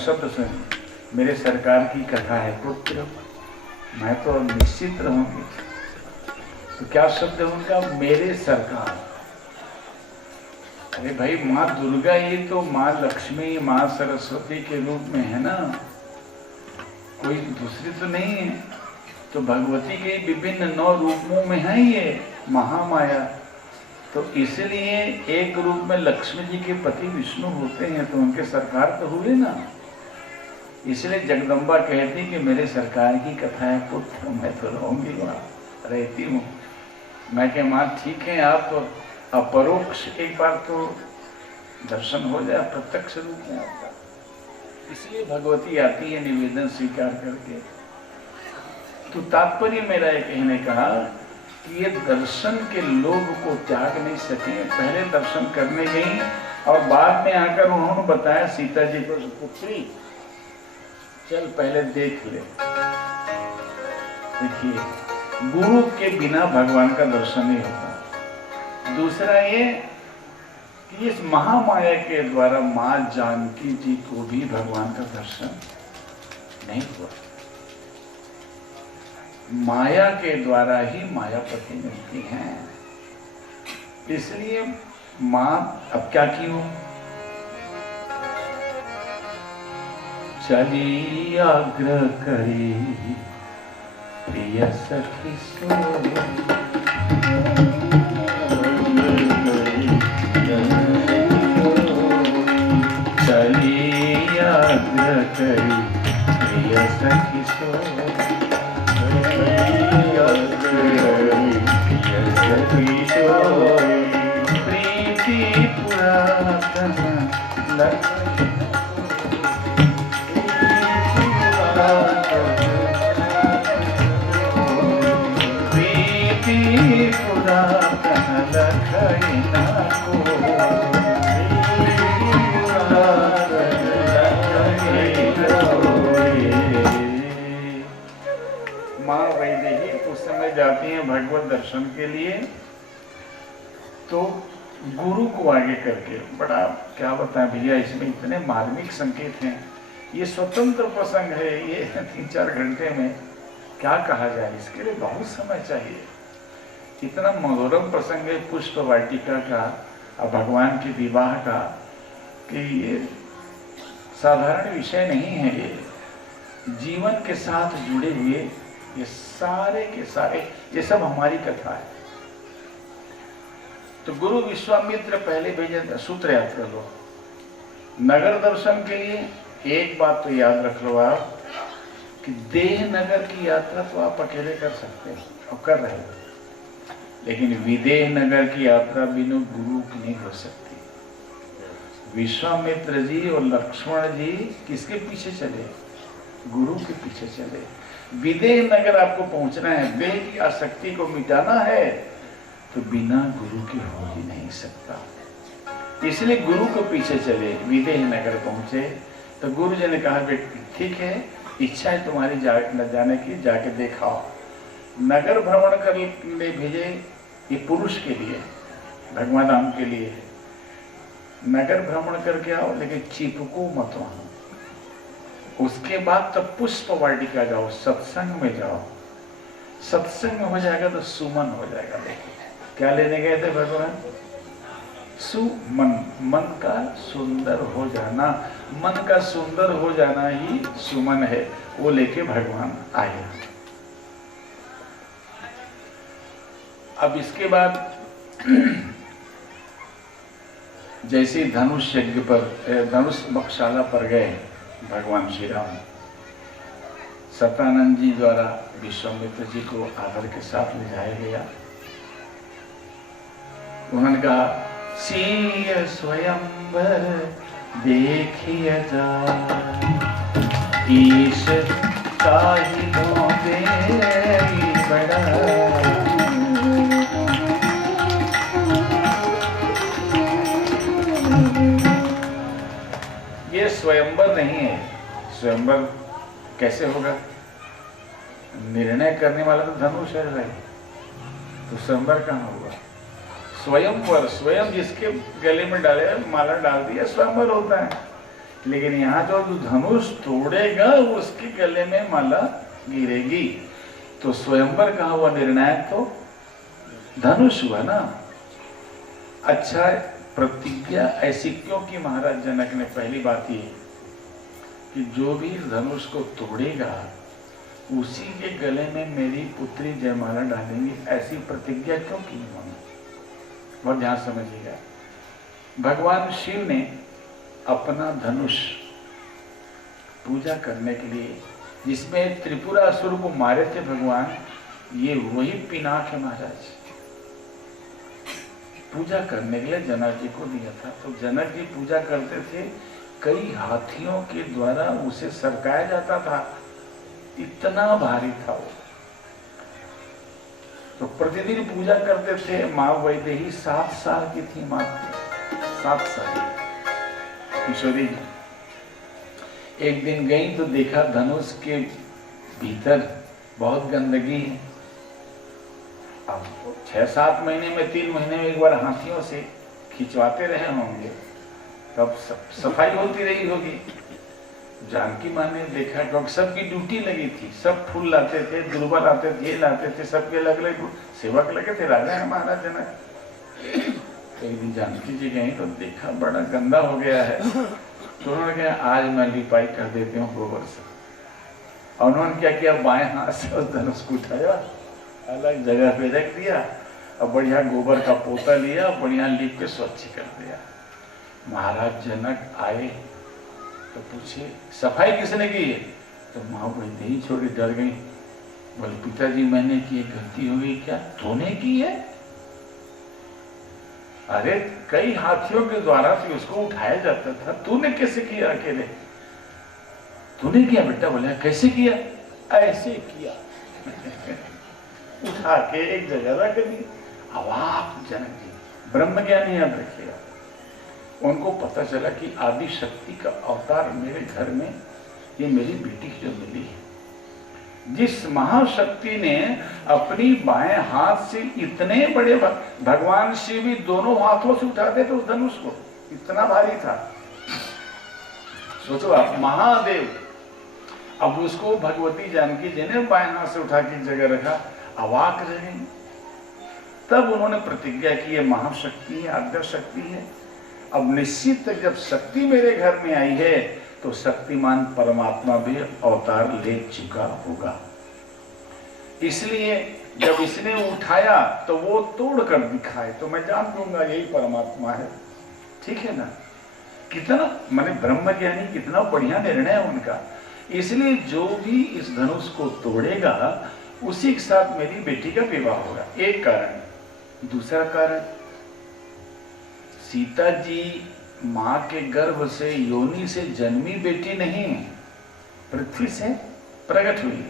शब्द सुन, मेरे सरकार की कथा है पुत्र, मैं तो निश्चित रहूंगी। तो क्या शब्द है उनका? मेरे सरकार। अरे भाई, माँ दुर्गा ये तो माँ लक्ष्मी, माँ सरस्वती के रूप में है ना, कोई दूसरी तो नहीं है। तो भगवती के विभिन्न 9 रूपों में है ये महामाया। तो इसलिए एक रूप में लक्ष्मी जी के पति विष्णु होते हैं, तो उनके सरकार तो हुए ना। इसलिए जगदम्बा कहती कि मेरे सरकार की कथा है पुत्र, मैं तो रहूंगी वहाँ, रहती हूँ। मैं क्या माँ ठीक है, आप अपरोक्ष एक बार तो दर्शन हो जाए, प्रत्यक्ष रूप में आपका। इसलिए भगवती आती है निवेदन स्वीकार करके। तो तात्पर्य मेरा ये कहने का कि ये दर्शन के लोभ को त्याग नहीं सके। पहले दर्शन करने गई और बाद में आकर उन्होंने बताया सीता जी को, पुत्री चल पहले देख ले। देखिए, गुरु के बिना भगवान का दर्शन नहीं होता। दूसरा ये कि इस महामाया के द्वारा माँ जानकी जी को भी भगवान का दर्शन नहीं हुआ। माया के द्वारा ही मायापति मिलती हैं। इसलिए माँ अब क्या की हो, चली आग्रह करी प्रिय सखी सो, चली आग्रह करी प्रिय सखी सो, प्रीति पुरातन प्रीति पुरातन लखैना को, माँ वैदेही उस समय जाती हैं भगवत दर्शन के लिए। तो गुरु को आगे करके, बड़ा क्या बताएं भैया, इसमें इतने मार्मिक संकेत हैं। ये स्वतंत्र प्रसंग है, ये 3-4 घंटे में क्या कहा जाए, इसके लिए बहुत समय चाहिए। इतना मनोरम प्रसंग है पुष्प वाटिका का और भगवान के विवाह का कि ये साधारण विषय नहीं है। ये जीवन के साथ जुड़े हुए ये सारे के सारे, ये सब हमारी कथा है। तो गुरु विश्वामित्र पहले भेजे सूत्र याद कर लो। नगर दर्शन के लिए एक बात तो याद रख लो आप कि देह नगर की यात्रा तो आप अकेले कर सकते हैं और कर रहे हो, लेकिन विदेह नगर की यात्रा बिना गुरु की नहीं हो सकती। विश्वामित्र जी और लक्ष्मण जी किसके पीछे चले? गुरु के पीछे चले। विदेह नगर आपको पहुंचना है, देह की आसक्ति को मिटाना है, तो बिना गुरु के हो ही नहीं सकता। इसलिए गुरु को पीछे चले, विदेह नगर पहुंचे। तो गुरु जी ने कहा बेटी ठीक है, इच्छा है तुम्हारी जाने की, जाके देखाओ। नगर भ्रमण करने भेजे, ये पुरुष के लिए, भगवान राम के लिए। नगर भ्रमण करके आओ, लेकिन चिपको मत वहां। उसके बाद तब पुष्प वाटिका जाओ, सत्संग में जाओ। सत्संग हो जाएगा तो सुमन हो जाएगा। देखिए क्या लेने गए थे भगवान? सुमन, मन का सुंदर हो जाना। मन का सुंदर हो जाना ही सुमन है, वो लेके भगवान आए। अब इसके बाद जैसे धनुष यज्ञ पर, धनुष बक्षाला पर गए भगवान श्री राम, सतानंद जी द्वारा विश्वामित्र जी को आदर के साथ ले जाया गया। उन्होंने कहा सीय स्वयंवर देखिए जा, ईश काही दे बड़ा। ये स्वयंवर नहीं है। स्वयंवर कैसे होगा? निर्णय करने वाला तो धनुष है भाई, तो स्वयंवर कहाँ होगा? स्वयंवर, स्वयं जिसके गले में डाले माला डाल दिया, स्वयंवर होता है। लेकिन यहाँ जो धनुष तोड़ेगा उसके गले में माला गिरेगी। तो स्वयंवर कहाँ हुआ निर्णायक, तो धनुष हुआ ना। अच्छा, प्रतिज्ञा ऐसी क्यों की महाराज जनक ने? पहली बात ये कि जो भी धनुष को तोड़ेगा उसी के गले में मेरी पुत्री जयमाला डालेंगी, ऐसी प्रतिज्ञा क्यों की उन्होंने? बहुत ध्यान समझिएगा। भगवान शिव ने अपना धनुष पूजा करने के लिए, जिसमें त्रिपुरासुर को मारे थे भगवान, ये वही पिनाक है महाराज, पूजा करने के लिए जनक जी को दिया था। तो जनक जी पूजा करते थे, कई हाथियों के द्वारा उसे सरकाया जाता था, इतना भारी था वो। तो प्रतिदिन पूजा करते थे। माँ वैदेही 7 साल की थी, माँ 7 साल किशोरी। एक दिन गई तो देखा धनुष के भीतर बहुत गंदगी है। अब 6-7 महीने में 3 महीने में एक बार हाथियों से खिंचवाते रहे होंगे, तब सफाई होती रही होगी। जानकी माँ ने देखा, क्योंकि सबकी ड्यूटी लगी थी, सब फूल लाते थे, दुर्बा लाते थे, ये लाते थे, सबके अलग अलग सेवक लगे थे, राजा है महाराज जनक। तो एक दिन जानकी जी गई तो देखा बड़ा गंदा हो गया है। तो उन्होंने कहा आज मैं लिपाई कर देती हूँ गोबर से। और उन्होंने क्या किया, बाएं हाथ से उस धनुष को उठाया, अलग जगह पे रख दिया और बढ़िया गोबर का पोता लिया, बढ़िया लीप के स्वच्छ कर दिया। महाराज जनक आए तो पूछे सफाई किसने की है? तो माँ वैदेही छोड़ी डर गई, बोले पिताजी मैंने की, गलती हो गई क्या? तूने की है? अरे कई हाथियों के द्वारा से उसको उठाया जाता था, तूने कैसे किया अकेले? तूने किया बेटा? बोले कैसे किया? ऐसे किया उठा के एक जगह रख दी। अवाक जनक जी ब्रह्म ज्ञानी, याद रखिएगा। उनको पता चला कि आदि शक्ति का अवतार मेरे घर में ये मेरी बेटी जो मिली है। जिस महाशक्ति ने अपनी बाएं हाथ से इतने बड़े भगवान शिव भी दोनों हाथों से उठाते थे उस धनुष को, इतना भारी था। सोचो आप, महादेव, अब उसको भगवती जानकी जी ने बाएं हाथ से उठा के जगह रखा, अवाक रहे। तब उन्होंने प्रतिज्ञा की है महाशक्ति है, आद्य शक्ति है। अब निश्चित जब शक्ति मेरे घर में आई है तो शक्तिमान परमात्मा भी अवतार ले चुका होगा। इसलिए जब इसने उठाया तो वो तोड़ कर दिखाए तो मैं जान दूंगा यही परमात्मा है। ठीक है ना? कितना माने ब्रह्म ज्ञानी, कितना बढ़िया निर्णय है उनका। इसलिए जो भी इस धनुष को तोड़ेगा उसी के साथ मेरी बेटी का विवाह होगा। एक कारण। दूसरा कारण, सीता जी माँ के गर्भ से, योनि से जन्मी बेटी नहीं, पृथ्वी से प्रकट हुई।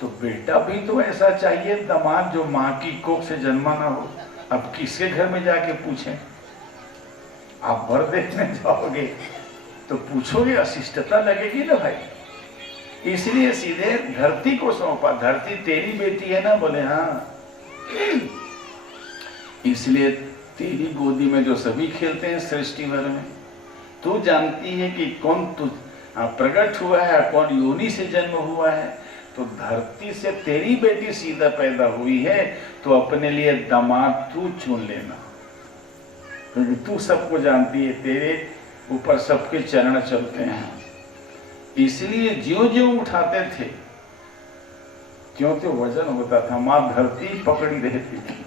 तो बेटा भी तो ऐसा चाहिए दामाद जो माँ की कोख से जन्मा ना हो। अब किसके घर में जाके पूछें? आप वर देखने जाओगे तो पूछोगे, अशिष्टता लगेगी ना भाई। इसलिए सीधे धरती को सौंपा, धरती तेरी बेटी है ना? बोले हाँ। इसलिए तेरी गोदी में जो सभी खेलते हैं सृष्टि भर में, तू जानती है कि कौन तू प्रकट हुआ है, कौन योनि से जन्म हुआ है। तो धरती से तेरी बेटी सीधा पैदा हुई है, तो अपने लिए दामाद तू चुन लेना, क्योंकि तू सबको जानती है, तेरे ऊपर सबके चरण चलते हैं। इसलिए ज्यों ज्यों उठाते थे त्यों त्यों वजन होता था। माँ धरती पकड़ी रहती थी।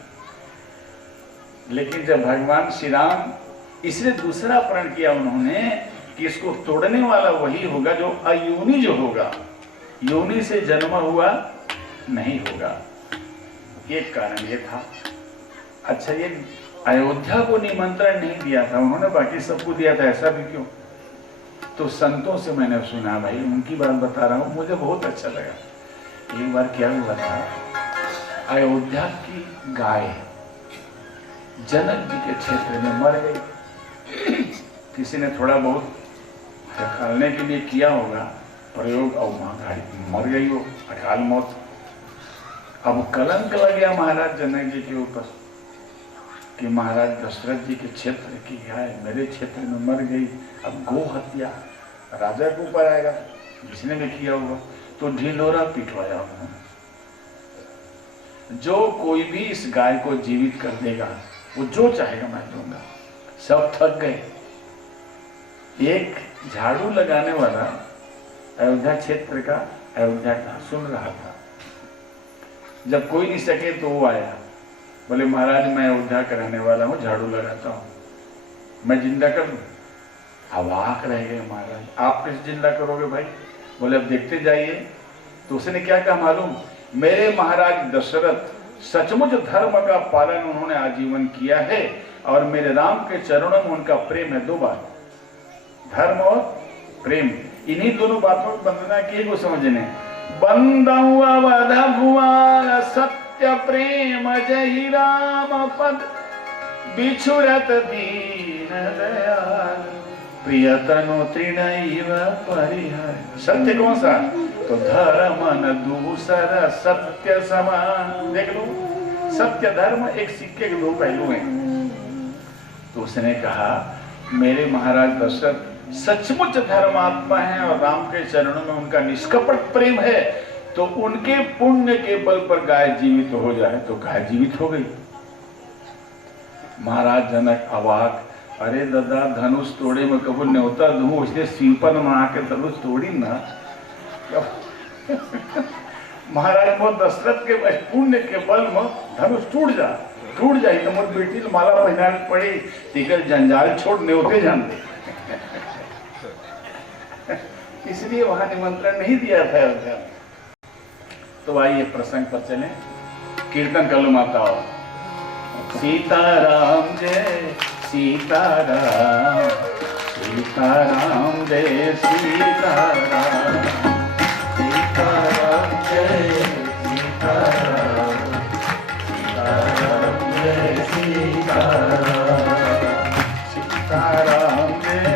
लेकिन जब भगवान श्री राम, इसलिए दूसरा प्रण किया उन्होंने कि इसको तोड़ने वाला वही होगा जो अयोनि जो होगा, योनि से जन्म हुआ नहीं होगा। एक कारण ये था। अच्छा, ये अयोध्या को निमंत्रण नहीं दिया था उन्होंने, बाकी सबको दिया था। ऐसा भी क्यों? तो संतों से मैंने सुना, भाई उनकी बात बता रहा हूँ, मुझे बहुत अच्छा लगा। एक बार क्या हुआ था, अयोध्या की गाय जनक जी के क्षेत्र में मर गई। किसी ने थोड़ा बहुत हटाने के लिए किया होगा प्रयोग, और मर गई वो, अकाल मौत। अब कलंक लग गया महाराज जनक जी के ऊपर। कि महाराज दशरथ जी के क्षेत्र की गाय मेरे क्षेत्र में मर गई, अब गो हत्या राजा के ऊपर आएगा, जिसने भी किया होगा। तो ढिंढोरा पिटवाया उन्होंने। जो कोई भी इस गाय को जीवित कर देगा, वो जो चाहेगा मैं दूंगा। सब थक गए। एक झाड़ू लगाने वाला अयोध्या क्षेत्र का, अयोध्या का सुन रहा था। जब कोई नहीं सके तो वो आया, बोले महाराज मैं अयोध्या का रहने वाला हूँ, झाड़ू लगाता हूँ, मैं जिंदा कर दूं? अवाक रह गए महाराज, आप कैसे जिंदा करोगे भाई? बोले अब देखते जाइए। तो उसने क्या कहा मालूम? मेरे महाराज दशरथ सचमुच धर्म का पालन उन्होंने आजीवन किया है और मेरे राम के चरणों में उनका प्रेम है। 2 बात, धर्म और प्रेम, इन्हीं दोनों बातों की वंदना की को समझने। बंदौ अवध भुआ सत्य प्रेम जहि राम पद, बिछुरत दीन दयाल प्रियतनु तृणैव परिहर। सत्य कौन सा? तो धर्म न दूसरा सत्य समान। देख लो, सत्य धर्म एक सिक्के के 2 पहलू हैं। तो उसने कहा मेरे महाराज दशरथ सचमुच धर्मात्मा है और राम के चरणों में उनका निष्कपट प्रेम है, तो उनके पुण्य के बल पर गाय जीवित हो जाए। तो गाय जीवित हो गई। महाराज जनक अवाक, अरे दादा धनुष तोड़े में कबूल नहीं होता दूं, उसने सिंपल बना के धनुष तोड़ी ना। महाराज को दशरथ के पुण्य के बल में धनुष टूट जाए तो मोर बेटी माला पहनाने पड़ी, तिकल जंजाल छोड़ न्योते जानते। इसलिए वहां निमंत्रण नहीं दिया था अयोध्या में। तो आइए प्रसंग पर चले, कीर्तन कर लो माताओं। सीताराम जय सीताराम, सीताराम जय सीताराम, सीताराम जय सीताराम, सीताराम जय सीताराम, सीताराम जय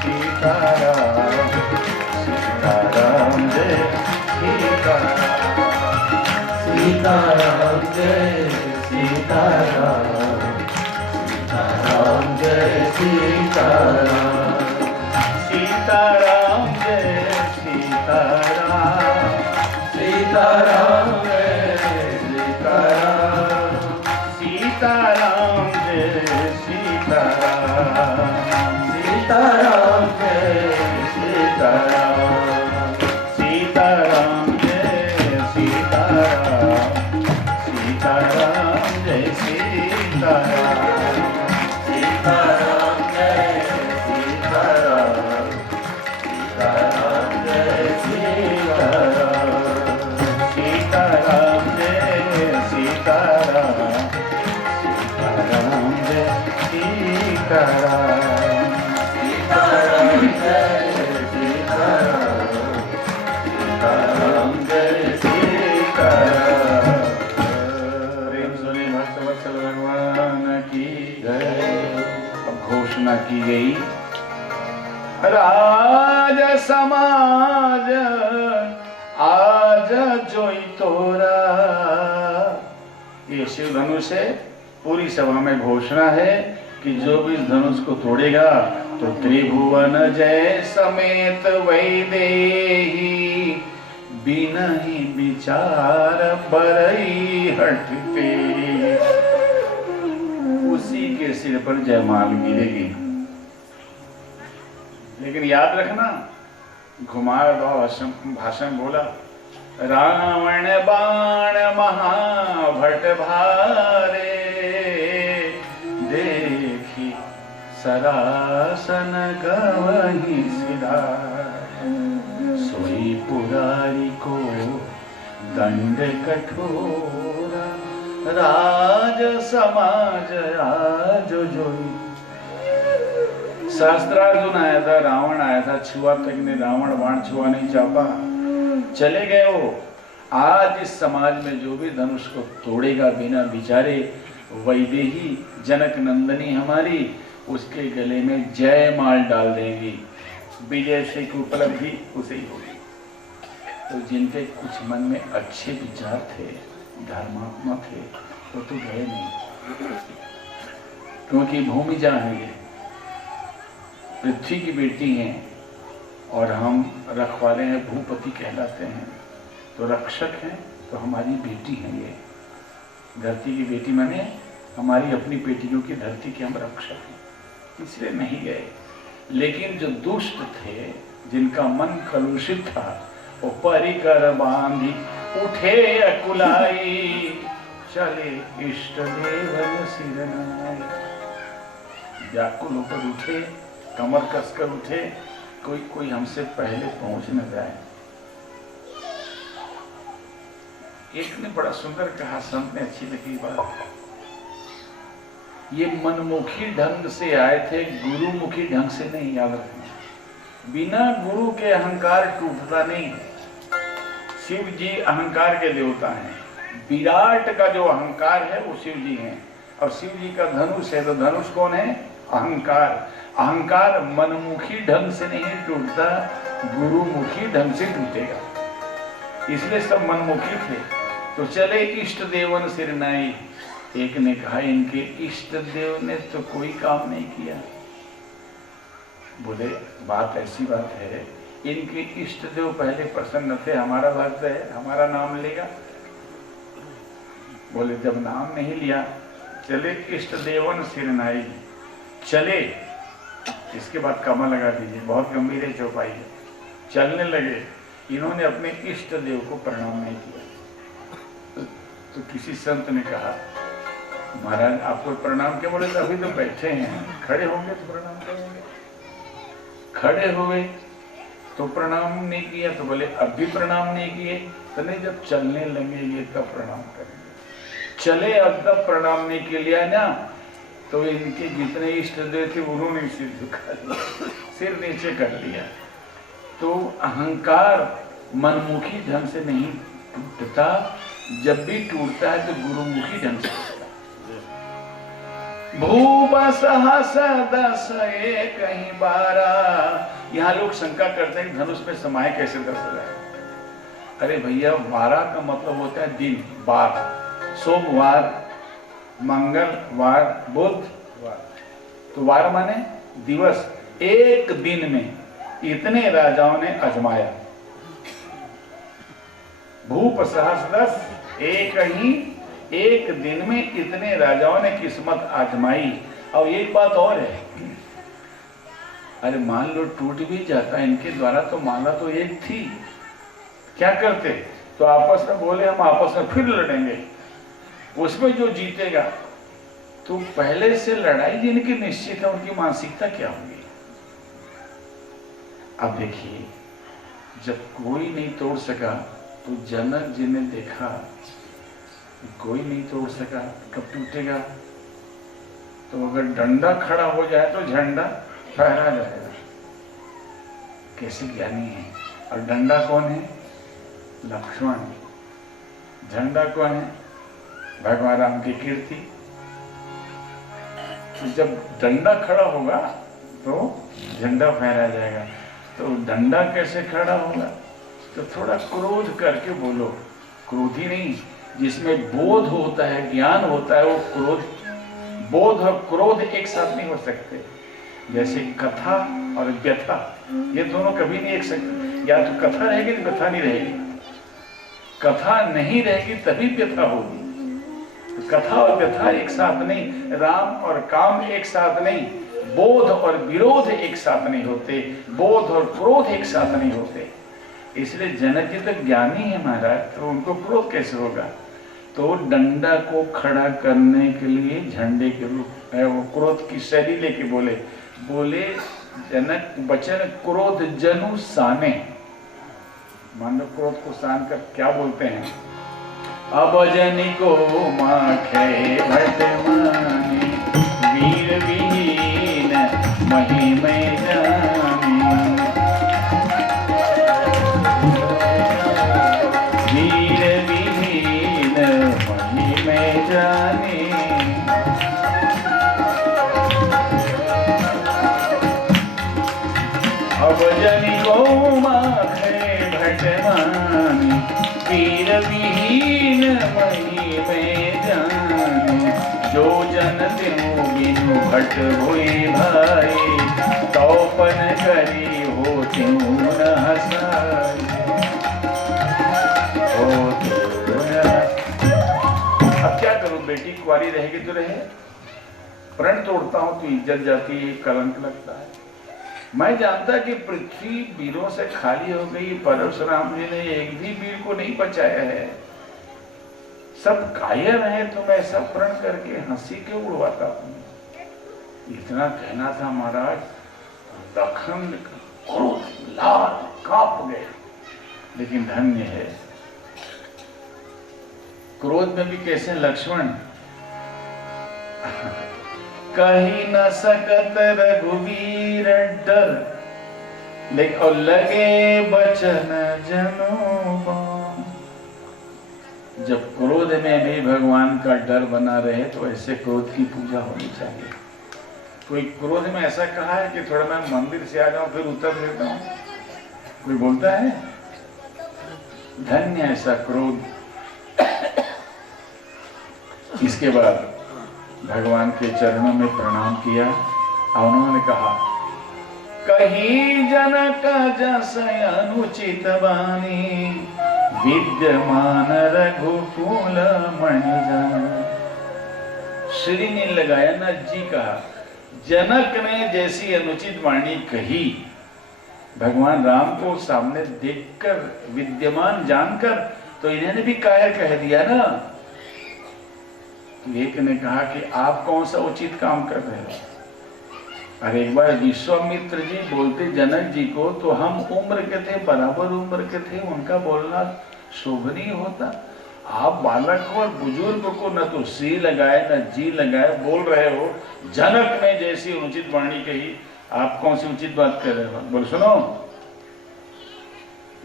सीताराम, सीताराम जय सीताराम, सीताराम जय सीताराम, सीताराम जय सीताराम, सीताराम जय सीताराम, सीताराम जय सीताराम, सीताराम जय सीताराम, सीताराम जय सीताराम, सीताराम जय सीताराम, सीताराम जय सीताराम, सीताराम जय सीताराम, सीताराम जय सीताराम, सीताराम जय सीताराम, सीताराम जय सीताराम, सीताराम जय सीताराम, सीताराम जय सीताराम। प्रेम सुने भक्तवत्सल भगवान की जय। अब घोषणा की गई, राज समाज आज जोई तोरा। ये शिव धनुष है। पूरी सभा में घोषणा है कि जो भी इस धनुष को तोड़ेगा तो त्रिभुवन जय समेत वैदेही, बिनहि विचार बरई हटते। उसी के सिर पर जयमाल गिरेगी। लेकिन याद रखना, घुमावदार भाषण बोला, रावण बाण महाभट भारे, देखी सरासन गवहि सिधार, सोई पुरारी को दंड कठोरा, राज समाज आज जोई। शास्त्रार्जुन आया था, रावण आया था, छुआ तक ने रावण बाण छुआ नहीं चापा, चले गए वो। आज इस समाज में जो भी धनुष को तोड़ेगा बिना विचारे, वैदेही जनक नंदनी हमारी उसके गले में जय माल डाल देंगी। विजय से की उपलब्धि उसे ही होगी। तो जिनके कुछ मन में अच्छे विचार थे, धर्मात्मा थे, वो तो गए नहीं। क्योंकि भूमिजा हैं ये, पृथ्वी की बेटी हैं और हम रखवाले हैं, भूपति कहलाते हैं। तो रक्षक हैं तो हमारी बेटी हैं ये, धरती की बेटी माने हमारी अपनी बेटियों की धरती के हम रक्षक हैं, इसलिए नहीं गए। लेकिन जो दुष्ट थे, जिनका मन कलुषित था, वो परिकर बांधी उठे अकुलाई, चले इष्ट देवन सिर नाई। व्याकुल होकर उठे, कमर कसकर उठे, कोई हमसे पहले पहुंच न जाए। एक ने बड़ा सुंदर कहा, संत ने, अच्छी लगी बात, ये मनमुखी ढंग से आए थे, गुरुमुखी ढंग से नहीं। याद रखना, बिना गुरु के अहंकार टूटता नहीं। शिव जी अहंकार के देवता हैं, विराट का जो अहंकार है वो शिव जी हैं, और शिव जी का धनुष है, तो धनुष कौन है? अहंकार। अहंकार मनमुखी ढंग से नहीं टूटता, गुरुमुखी ढंग से टूटेगा। इसलिए सब मनमुखी थे। तो चले इष्ट देवन सिर नाई। एक ने कहा, इनके इष्ट देव ने तो कोई काम नहीं किया। बोले, बात ऐसी बात है, इनके इष्ट देव पहले प्रसन्न थे, हमारा भक्त है, हमारा नाम लेगा। बोले, जब नाम नहीं लिया, चले इष्ट देवन सिर नाई। चले, इसके बाद कमा लगा दीजिए, बहुत गंभीर है चौपाई है। चलने लगे, इन्होंने अपने इष्ट देव को प्रणाम नहीं किया। तो किसी संत ने कहा, महाराज आपको प्रणाम क्या? बोले, अभी तो बैठे हैं, खड़े होंगे तो प्रणाम करेंगे। खड़े हुए तो प्रणाम नहीं किया। तो बोले, अब भी प्रणाम नहीं किए? तो नहीं, जब चलने लगेंगे तब प्रणाम करेंगे। चले अब तब प्रणाम नहीं किया लिया ना, तो इनके जितने इष्ट देव थे उन्होंने सिर झुका लिया, सिर नीचे कर लिया। तो अहंकार मनमुखी ढंग से नहीं टूटता, जब भी टूटता है तो गुरुमुखी ढंग से टूटता। भूप सहस दस एक कहीं 12। यहाँ लोग शंका करते हैं कि धनुष में समाये कैसे 10 हजार। अरे भैया, 12 का मतलब होता है दिन, बार, सोमवार, मंगलवार, बुधवार। तो वार माने दिवस। एक दिन में इतने राजाओं ने आजमाया। भूप सहस दस एक दिन में इतने राजाओं ने किस्मत आजमाई। और एक बात और है, अरे मान लो टूट भी जाता इनके द्वारा, तो माला तो एक थी, क्या करते? तो आपस में बोले, हम आपस में फिर लड़ेंगे, उसमें जो जीतेगा। तो पहले से लड़ाई जिनकी निश्चित है, उनकी मानसिकता क्या होगी? अब देखिए, जब कोई नहीं तोड़ सका, तो जनक जी ने देखा कोई नहीं तोड़ सका, कब टूटेगा? तो अगर डंडा खड़ा हो जाए तो झंडा फहरा जाएगा। कैसे ज्ञानी है। और डंडा कौन है? लक्ष्मण। झंडा कौन है? भगवान राम की कीर्ति। तो जब डंडा खड़ा होगा तो झंडा फहरा जाएगा। तो डंडा कैसे खड़ा होगा? तो थोड़ा क्रोध करके बोलो। क्रोधी नहीं, जिसमें बोध होता है, ज्ञान होता है, वो क्रोध, बोध और क्रोध एक साथ नहीं हो सकते। जैसे कथा और व्यथा, ये दोनों कभी नहीं एक सकते। या तो कथा रहेगी तो व्यथा नहीं रहेगी, कथा नहीं रहेगी तभी व्यथा होगी। तो कथा और व्यथा एक साथ नहीं, राम और काम एक साथ नहीं, बोध और विरोध एक साथ नहीं होते, बोध और क्रोध एक साथ नहीं होते। इसलिए जनक जी तो ज्ञानी है महाराज, तो उनको क्रोध कैसे होगा? तो डंडा को खड़ा करने के लिए झंडे के रूप में वो क्रोध की शैली लेके बोले जनक वचन क्रोध जनु साने। मान लो क्रोध को सान कर क्या बोलते हैं? अब जनि को माखे भटमानी, वीर विहीन महिमे जानी। वीर विहीन महिमे जानी। अब जनि को माखे भटमानी, वीर विहीन महिमे जानी। जो जन तिनु बिनु भट भुई भाई, तौपन करी हो त्यों न हसाई, हो त्यों न। अब क्या करूं, बेटी कुंवारी रहेगी तो रहे, प्रण तोड़ता हूं तो इज्जत जाती है, कलंक लगता है। मैं जानता कि पृथ्वी वीरों से खाली हो गई, परशुराम जी ने एक भी वीर को नहीं बचाया है, सब कायर हैं, तो मैं सब प्रण करके हंसी क्यों उड़वाता हूं। इतना कहना था महाराज, दखन क्रोध लाल कांप गया। लेकिन धन्य है, क्रोध में भी कैसे लक्ष्मण, कही न सकत रघुवीर डर, लेकिन और लगे बचन जनों। जब क्रोध में भी भगवान का डर बना रहे तो ऐसे क्रोध की पूजा होनी चाहिए। कोई क्रोध में ऐसा कहा है कि थोड़ा मैं मंदिर से आ जाऊं फिर उतर लेता हूं, कोई बोलता है? धन्य ऐसा क्रोध। इसके बाद भगवान के चरणों में प्रणाम किया और उन्होंने कहा, कही जनक जस अनुचित वाणी, विद्यमान रघुकुल मणिजन। श्री ने लगाया ना जी कहा, जनक ने जैसी अनुचित वाणी कही, भगवान राम को सामने देखकर विद्यमान जानकर तो इन्होंने भी कायर कह दिया ना। एक ने कहा कि आप कौन सा उचित काम कर रहे हो। और एक बार विश्वामित्र जी बोलते जनक जी को, तो हम उम्र के थे, बराबर उम्र के थे, उनका बोलना शोभनीय होता। आप बालक को और बुजुर्ग को न तो सी लगाए न जी लगाए बोल रहे हो, जनक ने जैसी उचित वाणी कही, आप कौन सी उचित बात कर रहे हो। बोल सुनो,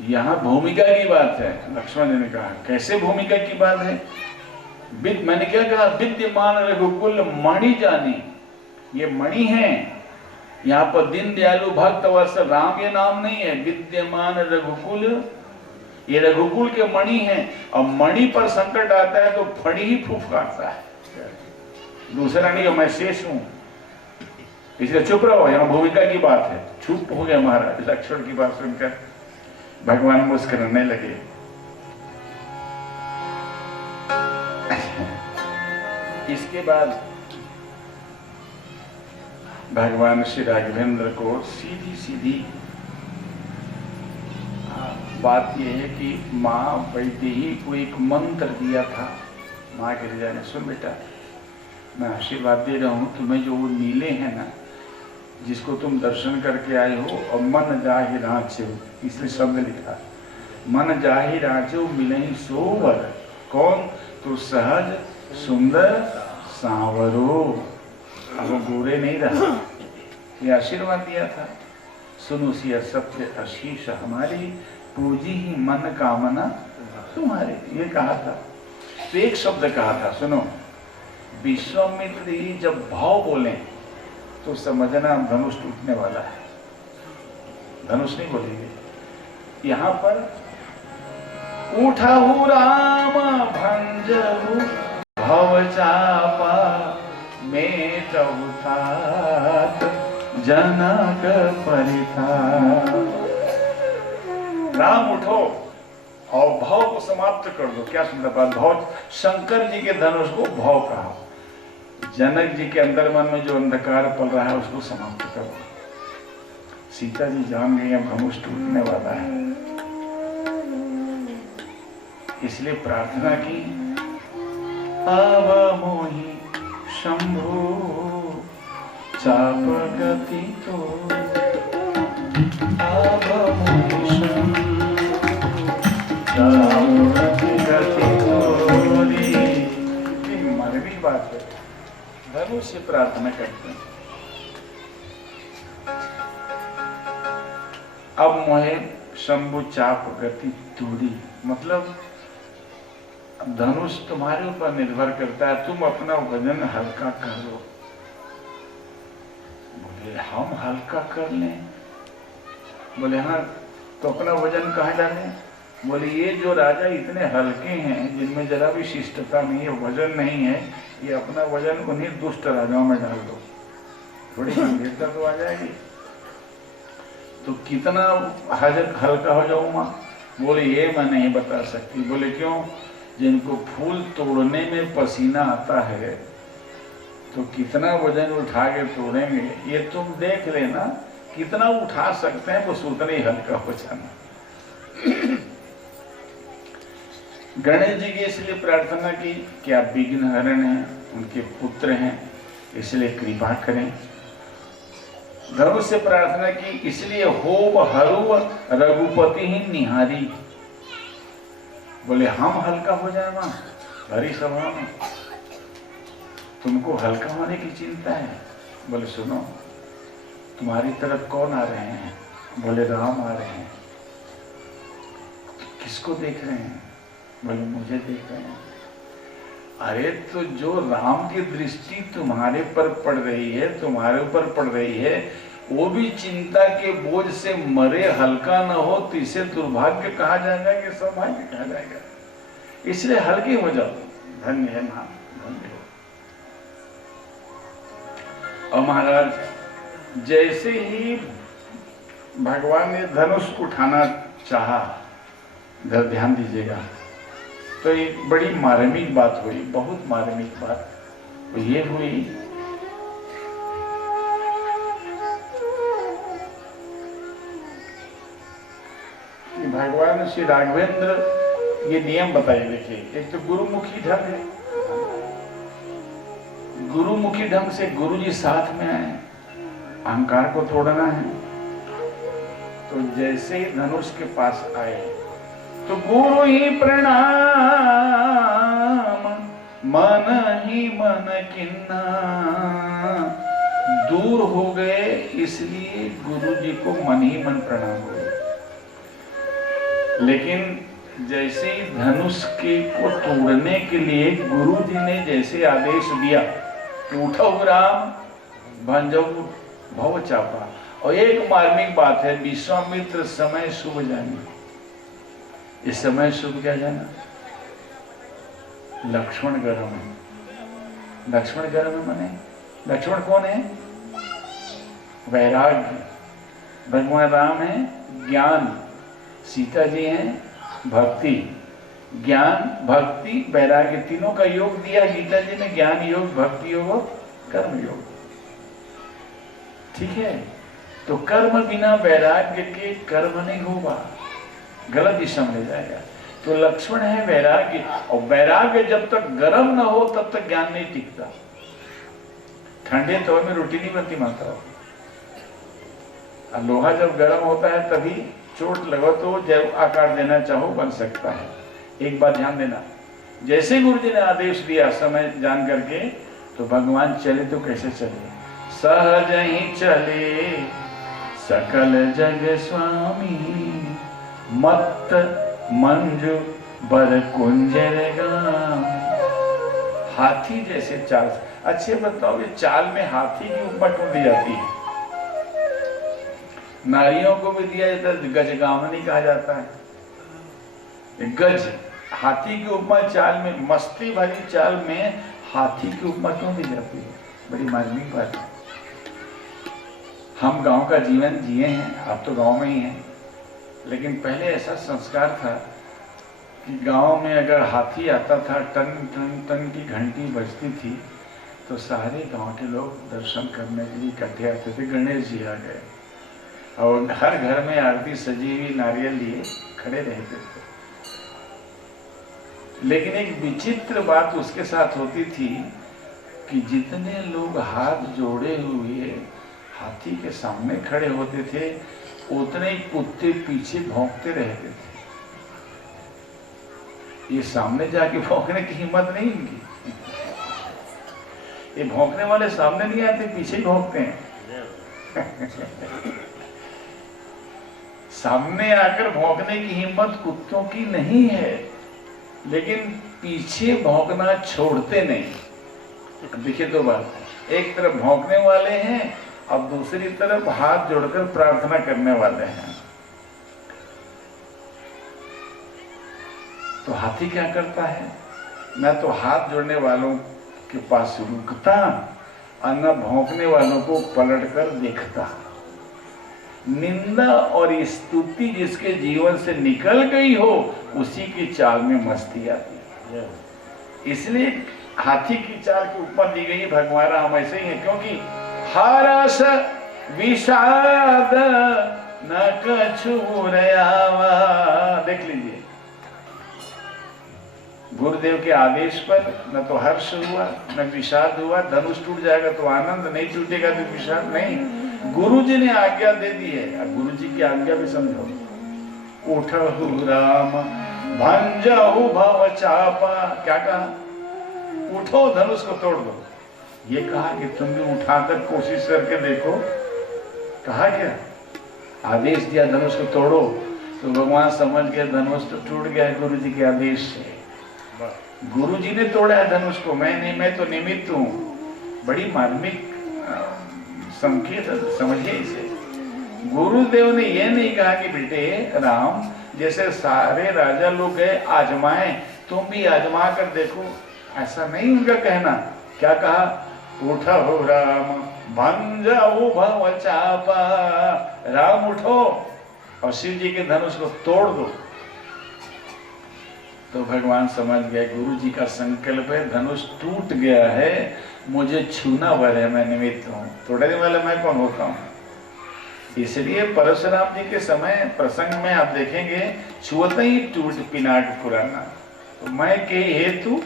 यहाँ भूमिका की बात है। लक्ष्मण जी ने कहा, कैसे भूमिका की बात है? मैंने क्या कहा, विद्यमान रघुकुल मणि जानी, ये मणि है। यहाँ पर दीन दयालु भक्त वत्सल राम ये नाम नहीं है, विद्यमान रघुकुल, ये रघुकुल के मणि हैं। और मणि पर संकट आता है तो फड़ी ही फुफकारता है, दूसरा नहीं। मैं शेष हूं, इसलिए चुप रहो, यहाँ भूमिका की बात है। चुप हो गया महाराज। लक्ष्मण की बात सुनकर भगवान मुस्कुराने लगे। इसके बाद भगवान श्री राघवेंद्र को सीधी सीधी बात यह है कि माँ वैदेही को एक मंत्र दिया था। माँ गिरिजा ने, सुन बेटा, मैं आशीर्वाद दे रहा हूँ तुम्हें, जो वो नीले हैं ना, जिसको तुम दर्शन करके आए हो, और मन जाहि रांचे, इसलिए शब्द लिखा, मन जाहि रांचे मिलहि सोवर। कौन? तो सहज सुंदर सांवरो, अब वो गोरे नहीं रहा। ये आशीर्वाद दिया था। सुनो सिया सत्य आशीष हमारी, पूजी ही मन कामना तुम्हारे, ये कहा था। तो एक शब्द कहा था, सुनो, विश्वामित्र जी जब भाव बोले तो समझना धनुष टूटने वाला है। धनुष नहीं बोलेंगे। यहाँ पर उठहु राम भंजहु भव चापा, मेटहु तात जनक परिताप। राम उठो और भाव को समाप्त कर दो। क्या सुंदर बात, भाव। शंकर जी के धनुष को भाव कहा। जनक जी के अंदर मन में जो अंधकार पल रहा है उसको समाप्त करो। सीता जी जान गई अब धनुष टूटने वाला है, इसलिए प्रार्थना की, आव मोहि शंभु चाप गति तो, आव मोहि शंभु चाप गति तोरी। मरवी बात है, धनुष से प्रार्थना करते हैं। अब मोहे शंभु चाप गति तोड़ी, मतलब धनुष तुम्हारे ऊपर निर्भर करता है, तुम अपना वजन हल्का कर लो। बोले हम हल्का कर लें? बोले हाँ, तो अपना वजन कहाँ डालें? बोले ये जो राजा इतने हल्के हैं, जिनमें जरा भी शिष्टता नहीं है, वजन नहीं है, ये अपना वजन उन्हीं दुष्ट राजाओं में डाल दो। थोड़ी गंभीरता तो आ जाएगी। तो कितना हल्का हो जाऊं माँ? बोले ये मैं नहीं बता सकती। बोले क्यों? जिनको फूल तोड़ने में पसीना आता है तो कितना वजन उठा के तोड़ेंगे, ये तुम देख लेना। कितना उठा सकते हैं बस उतना ही हल्का हो जाना। गणेश जी की इसलिए प्रार्थना की कि आप विघ्नहरण हैं, उनके पुत्र हैं, इसलिए कृपा करें। धनुष से प्रार्थना की इसलिए हो हरू रघुपति ही निहारी। बोले हम हल्का हो जाए मां हरी सभा में, तुमको हल्का होने की चिंता है? बोले सुनो, तुम्हारी तरफ कौन आ रहे हैं? बोले राम आ रहे हैं। किसको देख रहे हैं? बोले मुझे देख रहे हैं। अरे तो जो राम की दृष्टि तुम्हारे पर पड़ रही है, तुम्हारे ऊपर पड़ रही है, वो भी चिंता के बोझ से मरे, हल्का न हो तो इसे दुर्भाग्य कहा जाएगा कि सौभाग्य कहा जाएगा? इसलिए हल्के हो जाओ। धन्य है मां, धन्य हो। और महाराज जैसे ही भगवान ने धनुष उठाना चाहा, इधर ध्यान दीजिएगा, तो एक बड़ी मार्मिक बात हुई, बहुत मार्मिक बात। तो ये हुई कि भगवान श्री राघवेंद्र ये नियम बताइए। देखिए, एक तो गुरुमुखी ढंग है, गुरुमुखी ढंग से गुरु जी साथ में आए, अहंकार को तोड़ना है। तो जैसे ही धनुष के पास आए तो गुरु ही प्रणाम, मन ही मन किन्ना। दूर हो गए इसलिए गुरु जी को मन ही मन प्रणाम हुए। लेकिन जैसे ही धनुष के को तोड़ने के लिए गुरु जी ने जैसे आदेश दिया कि उठो राम भंजो भव चापा। और एक मार्मिक बात है, विश्वामित्र समय शुभ जाने। इस समय शुभ क्या जाना? लक्ष्मण गरम है। लक्ष्मण गरम है माने लक्ष्मण कौन है? वैराग्य। भगवान राम है ज्ञान, सीता जी हैं भक्ति। ज्ञान भक्ति वैराग्य तीनों का योग दिया गीता जी ने, ज्ञान योग, भक्ति योग और कर्म योग। ठीक है, तो कर्म बिना वैराग्य के कर्म नहीं होगा, गलत दिशा में ले जाएगा। तो लक्ष्मण है वैराग्य, और वैराग्य जब तक गर्म ना हो तब तक ज्ञान नहीं टिकता। ठंडे तवे में रोटी नहीं बनती माता। लोहा जब गर्म होता है तभी चोट लगो तो जब आकार देना चाहो बन सकता है। एक बात ध्यान देना, जैसे गुरु जी ने आदेश दिया समय जान करके, तो भगवान चले तो कैसे चले? सहज ही चले सकल जग स्वामी, मत मंजू बर कुंजर गाम। हाथी जैसे चाल। अच्छे बताओ, ये चाल में हाथी की उपमा क्यों दी जाती है? नारियों को भी दिया जाता है, गजगामनी कहा जाता है। गज हाथी की उपमा चाल में, मस्ती भरी चाल में हाथी की उपमा क्यों दी जाती है? बड़ी मार्मिक बात है। हम गांव का जीवन जिए हैं, आप तो गांव में ही हैं, लेकिन पहले ऐसा संस्कार था कि गांव में अगर हाथी आता था, टन टन टन की घंटी बजती थी, तो सारे गांव के लोग दर्शन करने के लिए इकट्ठे आते थे। गणेश जी आ गए, और हर घर में आरती सजी हुई नारियल लिए खड़े रहते थे। लेकिन एक विचित्र बात उसके साथ होती थी कि जितने लोग हाथ जोड़े हुए हाथी के सामने खड़े होते थे, उतने ही कुत्ते पीछे भौंकते रहते थे। ये सामने जाके भौंकने की हिम्मत नहीं इनकी। ये भौंकने वाले सामने नहीं आते, पीछे ही भौंकते हैं। सामने आकर भौंकने की हिम्मत कुत्तों की नहीं है, लेकिन पीछे भौंकना छोड़ते नहीं। देखिए दो बात, एक तरफ भौंकने वाले हैं और दूसरी तरफ हाथ जोड़कर प्रार्थना करने वाले हैं। तो हाथी क्या करता है? मैं तो हाथ जोड़ने वालों के पास रुकता और न भौंकने वालों को पलटकर देखता। निंदा और स्तुति जिसके जीवन से निकल गई हो उसी की चाल में मस्ती आती है। इसलिए हाथी की चाल के ऊपर दी गई भगवान राम ऐसे ही है, क्योंकि हरस विषाद न कछु रयावा। देख लीजिए, गुरुदेव के आदेश पर न तो हर्ष हुआ न विषाद हुआ। धनुष टूट जाएगा तो आनंद, नहीं टूटेगा तो विषाद नहीं। गुरु जी ने आज्ञा दे दी है, गुरु जी की आज्ञा भी समझो। उठहु राम भंजहु भव चापा। क्या कहा? उठो धनुष को तोड़ दो। ये कहा कि तुम भी उठाकर कोशिश करके देखो। कहा क्या? आदेश दिया धनुष को तोड़ो, तो भगवान समझ गए धनुष तो टूट गया गुरु जी के आदेश से। गुरु जी ने तोड़ा है धनुष को, मैं नहीं, मैं तो निमित्त हूं। बड़ी मार्मिक संकेत समझिए इसे। गुरुदेव ने यह नहीं कहा कि बेटे राम जैसे सारे राजा लोग गए आजमाए, तुम भी आजमा कर देखो, ऐसा नहीं उनका कहना। क्या कहा? उठो राम भंजहु भव चापा। राम उठो और शिव जी के धनुष को तोड़ दो। तो भगवान समझ गए गुरु जी का संकल्प है, धनुष टूट गया है, मुझे छूना वर है, मैं निमित्त हूँ, तोड़ने वाला मैं कौन होता हूँ। इसलिए परशुराम जी के समय प्रसंग में आप देखेंगे छुअते ही टूट पिनाट पुराना। तो मैं के हेतु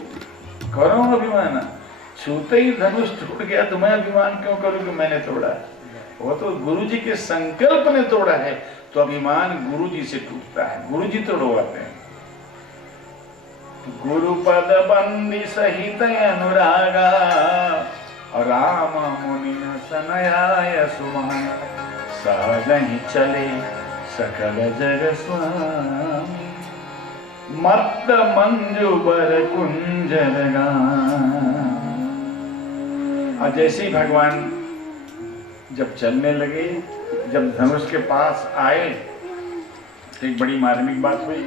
करो अभिमान, छूते ही धनुष टूट गया तो मैं अभिमान क्यों करूं कि मैंने तोड़ा है। वो तो गुरु जी के संकल्प ने तोड़ा है, तो अभिमान गुरु जी से टूटता है, गुरु जी तोड़वाते हैं। गुरु पद बंदी सहित अनुरागा राम मुनि सनयाय सुमन सहज ही चले सकल जग स्वामी मत्त मंजू बर कुंजर और जैसे ही भगवान जब चलने लगे, जब धनुष के पास आए तो एक बड़ी मार्मिक बात हुई।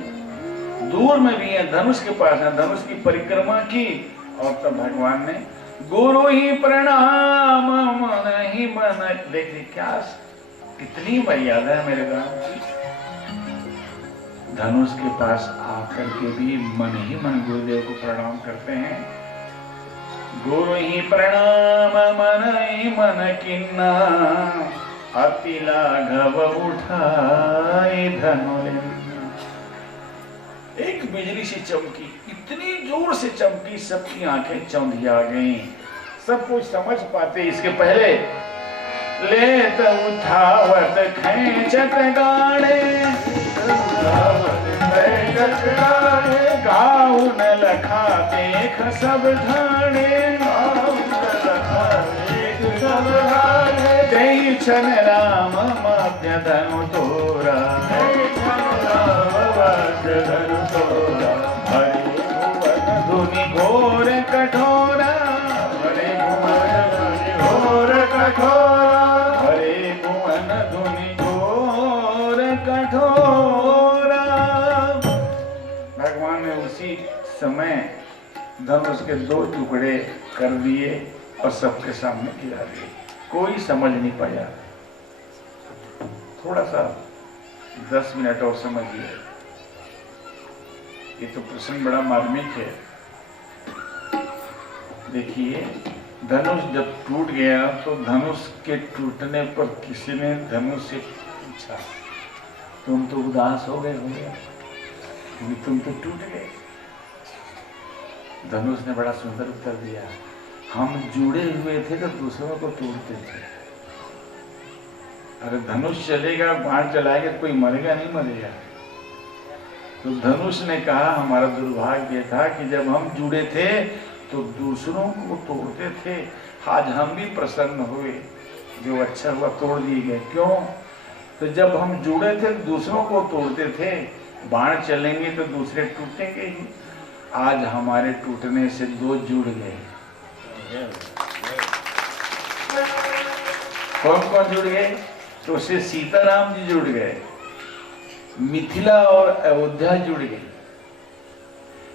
दूर में भी है, धनुष के पास है, धनुष की परिक्रमा की और तब भगवान ने गुरु ही प्रणाम मन ही मन। देखिए क्या कितनी मर्यादा है मेरे राम की। धनुष के पास आकर के भी मन ही मन गुरुदेव को प्रणाम करते हैं। गुरु ही प्रणाम मन ही मन किन्ना अति लाघव उठाए धनुष। एक बिजली सी चमकी, इतनी जोर से चमकी, सबकी आंखें चौंधिया गईं। सब कुछ समझ पाते इसके पहले लेत उठावत खैंचत गाड़े गाऊ न लखा देख सब ढाणे जय छन राम मध्य धनु तोरा हरे भुवन धुनि घोर कठोरा हरे भुवन घोर कठोरा हरे भुवन धुनि घोर कठोरा। भगवान ने उसी समय धनुष के 2 टुकड़े कर दिए और सबके सामने गिरा दिए। कोई समझ नहीं पाया। थोड़ा सा 10 मिनट और समझिए, ये तो प्रसंग बड़ा मार्मिक है। देखिए धनुष जब टूट गया तो धनुष के टूटने पर किसी ने धनुष से पूछा, तुम तो उदास हो गए होंगे, तुम तो टूट गए। धनुष ने बड़ा सुंदर उत्तर दिया, हम जुड़े हुए थे तो दूसरों को तोड़ते थे। अरे धनुष चलेगा, बाण चलाएगा तो कोई मरेगा नहीं मरेगा। तो धनुष ने कहा हमारा दुर्भाग्य था कि जब हम जुड़े थे तो दूसरों को तोड़ते थे। आज हम भी प्रसन्न हुए, जो अच्छा हुआ तोड़ दिए गए। क्यों? तो जब हम जुड़े थे दूसरों को तोड़ते थे, बाण चलेंगे तो दूसरे टूटेंगे ही। आज हमारे टूटने से 2 जुड़ गए। कौन कौन जुड़ गए? तो उससे सीताराम जी जुड़ गए, मिथिला और अयोध्या जुड़ गई,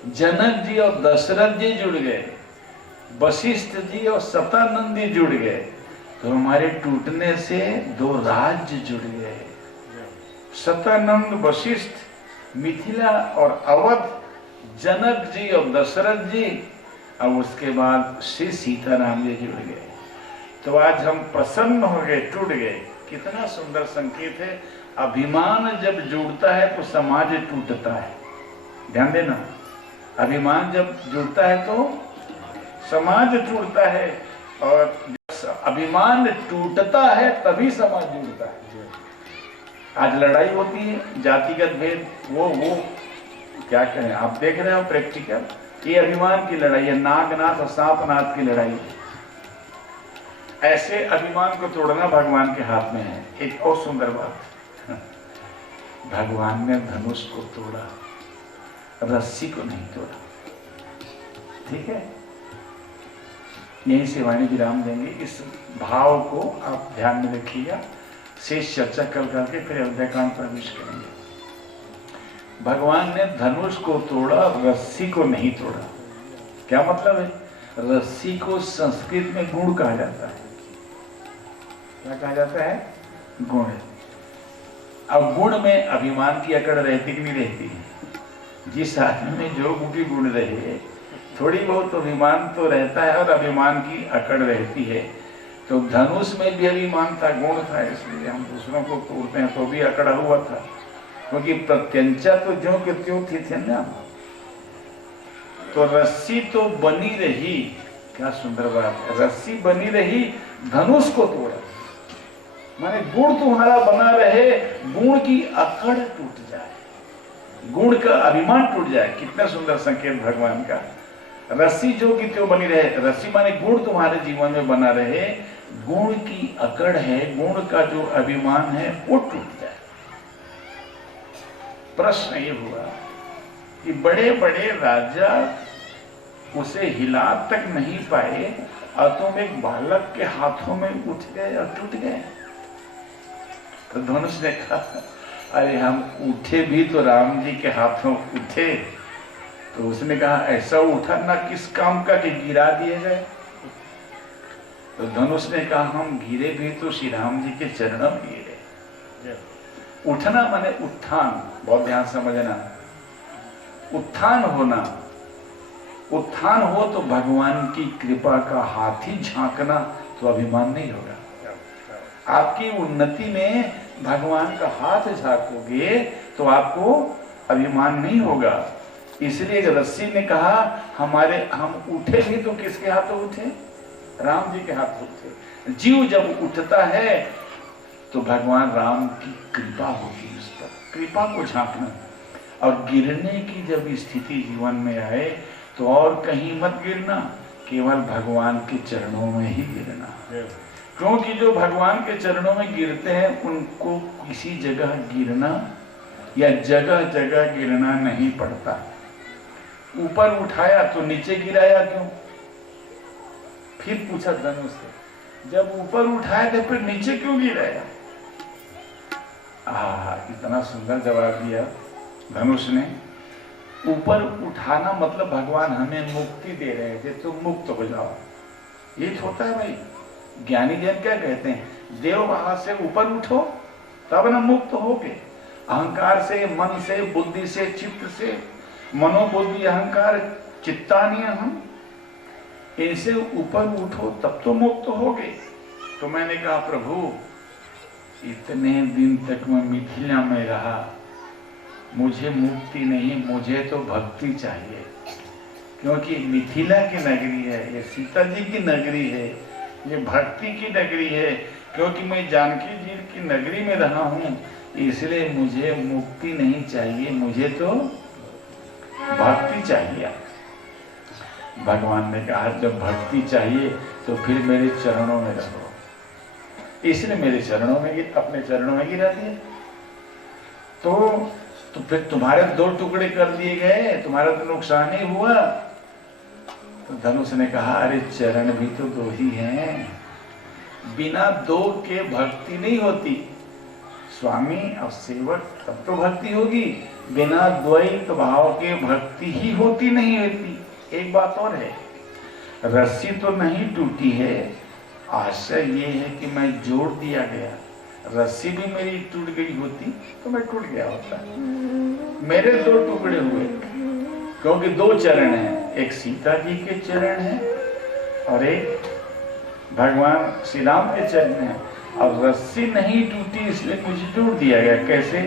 जनक जी और दशरथ जी जुड़ गए, वशिष्ठ जी और शतानंदी जुड़ गए तो हमारे टूटने से 2 राज्य जुड़ गए। शतानंद वशिष्ठ मिथिला और अवध, जनक जी और दशरथ जी, और उसके बाद श्री सीताराम जी जुड़ गए। तो आज हम प्रसन्न हो गए, टूट गए। कितना सुंदर संकेत है। अभिमान जब जुड़ता है तो समाज टूटता है। ध्यान देना, अभिमान जब जुड़ता है तो समाज टूटता है, और जब अभिमान टूटता है तभी समाज जुड़ता है। आज लड़ाई होती है, जातिगत भेद, वो क्या कहें, आप देख रहे हो प्रैक्टिकल, ये अभिमान की लड़ाई है, नागनाथ और सांपनाथ की लड़ाई है। ऐसे अभिमान को तोड़ना भगवान के हाथ में है। एक और सुंदर बात, भगवान ने धनुष को तोड़ा, रस्सी को नहीं तोड़ा। ठीक है, यहीं से वाणी विराम देंगे। इस भाव को आप ध्यान में रखिएगा। शेष चर्चा कल करके फिर अध्याकांड प्रवेश करेंगे। भगवान ने धनुष को तोड़ा, रस्सी को नहीं तोड़ा। क्या मतलब है? रस्सी को संस्कृत में गुण कहा जाता है। क्या कहा जाता है? गुण। अब गुण में अभिमान की अकड़ रहती कि नहीं रहती है? जिस आदमी में जो भी गुण रहे, थोड़ी बहुत अभिमान तो रहता है और अभिमान की अकड़ रहती है। तो धनुष में भी अभिमान था, गुण था, इसलिए हम दूसरों को तोड़ते हैं तो भी अकड़ा हुआ था, क्योंकि प्रत्यंचा तो ज्यों के त्यों थे ना। तो रस्सी तो बनी रही, क्या सुंदर बात है, रस्सी बनी रही, धनुष को तोड़ा। माने गुण तुम्हारा बना रहे, गुण की अकड़ टूट जाए, गुण का अभिमान टूट जाए। कितना सुंदर संकेत भगवान का। रस्सी जो की त्यों बनी रहे, रस्सी माने गुण तुम्हारे जीवन में बना रहे, गुण की अकड़ है, गुण का जो अभिमान है वो टूट जाए। प्रश्न ये हुआ कि बड़े बड़े राजा उसे हिला तक नहीं पाए और तुम एक बालक के हाथों में उठ गए और टूट गए। तो धनुष ने कहा, अरे हम उठे भी तो राम जी के हाथों उठे। तो उसने कहा, ऐसा उठा ना किस काम का कि गिरा दिए गए। तो धनुष ने कहा, हम गिरे भी तो श्री राम जी के चरणों में गिरे। उठना माने उत्थान, बहुत ध्यान समझना। उत्थान होना, उत्थान हो तो भगवान की कृपा का हाथ ही झांकना, तो अभिमान नहीं होगा। आपकी उन्नति में भगवान का हाथ झांकोगे तो आपको अभिमान नहीं होगा। इसलिए रस्सी ने कहा, हम उठे भी तो किसके हाथों उठे? राम जी के हाथों उठे। जीव जब उठता है तो भगवान राम की कृपा होगी उस पर, कृपा को झांकना। और गिरने की जब स्थिति जीवन में आए तो और कहीं मत गिरना, केवल भगवान के चरणों में ही गिरना। क्योंकि जो भगवान के चरणों में गिरते हैं उनको किसी जगह गिरना या जगह जगह गिरना नहीं पड़ता। ऊपर उठाया तो नीचे गिराया क्यों? फिर पूछा धनुष से, जब ऊपर उठाया तो फिर नीचे क्यों गिराया? इतना सुंदर जवाब दिया धनुष ने। ऊपर उठाना मतलब भगवान हमें मुक्ति दे रहे थे, तो मुक्त हो जाओ। ये होता है भाई। ज्ञानी जन क्या कहते हैं, देव वहां से ऊपर उठो तब ना मुक्त होगे। अहंकार से, मन से, बुद्धि से, चित्त से, मनोबुद्धि अहंकार चित्तानी हम, इनसे ऊपर उठो तब तो मुक्त होगे। तो मैंने कहा, प्रभु इतने दिन तक मैं मिथिला में रहा, मुझे मुक्ति नहीं, मुझे तो भक्ति चाहिए। क्योंकि मिथिला की नगरी है, ये सीता जी की नगरी है, ये भक्ति की नगरी है। क्योंकि मैं जानकी जी की नगरी में रहा हूँ, इसलिए मुझे मुक्ति नहीं चाहिए, मुझे तो भक्ति चाहिए। भगवान ने कहा, जब भक्ति चाहिए तो फिर मेरे चरणों में रहो। इसलिए मेरे चरणों में, अपने चरणों में गिरा दिया। तो फिर तुम्हारे 2 टुकड़े कर दिए गए, तुम्हारा तो नुकसान ही हुआ। तो धनुष ने कहा, अरे चरण भी तो 2 ही हैं, बिना 2 के भक्ति नहीं होती। स्वामी और सेवक तब तो भक्ति होगी, बिना द्वैत भाव के भक्ति ही होती नहीं होती। एक बात और है, रस्सी तो नहीं टूटी है, आश्चर्य ये है कि मैं जोड़ दिया गया। रस्सी भी मेरी टूट गई होती तो मैं टूट गया होता। मेरे दो टुकड़े हुए, क्योंकि दो चरण हैं, एक सीता जी के चरण हैं और एक भगवान श्री राम के चरण हैं। अब रस्सी नहीं टूटी इसलिए मुझे जोड़ दिया गया। कैसे?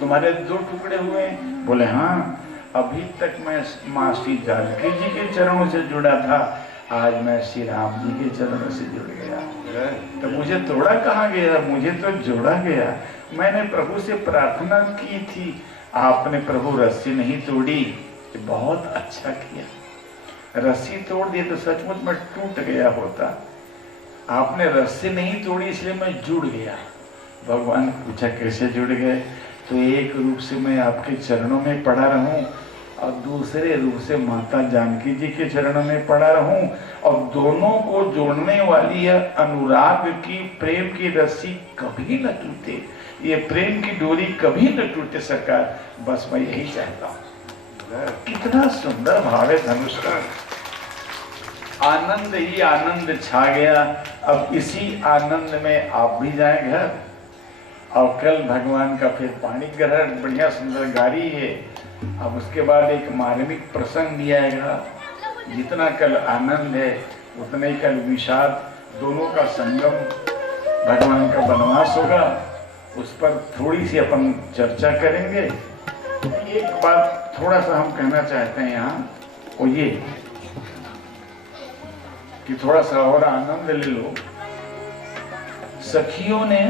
तुम्हारे दो टुकड़े हुए? बोले हाँ, अभी तक मैं माँ श्री जानकी जी के चरणों से जुड़ा था, आज मैं श्री राम जी के चरणों से जुड़ गया। तो मुझे तोड़ा कहाँ गया, मुझे तो जोड़ा गया। मैंने प्रभु से प्रार्थना की थी, आपने प्रभु रस्सी नहीं तोड़ी, बहुत अच्छा किया। रस्सी तोड़ दी तो सचमुच मैं टूट गया होता। आपने रस्सी नहीं तोड़ी इसलिए मैं जुड़ गया। भगवान पूछा कैसे जुड़ गए? तो एक रूप से मैं आपके चरणों में पड़ा रहूं और दूसरे रूप से माता जानकी जी के चरणों में पड़ा रहूं, और दोनों को जोड़ने वाली यह अनुराग की प्रेम की रस्सी कभी न टूटे, ये प्रेम की डोरी कभी न टूटे सरकार, बस मैं यही चाहता हूँ। कितना सुंदर भाव है धनुष का। आनंद ही आनंद छा गया। अब इसी आनंद में आप भी जाएं घर, और कल भगवान का फिर पाणी ग्रहण, बढ़िया सुंदर गाड़ी है। अब उसके बाद एक मार्मिक प्रसंग भी आएगा। जितना कल आनंद है उतना ही कल विषाद, दोनों का संगम, भगवान का वनवास होगा। उस पर थोड़ी सी अपन चर्चा करेंगे। एक बात थोड़ा सा हम कहना चाहते हैं यहाँ, वो ये कि थोड़ा सा और आनंद ले लो। सखियों ने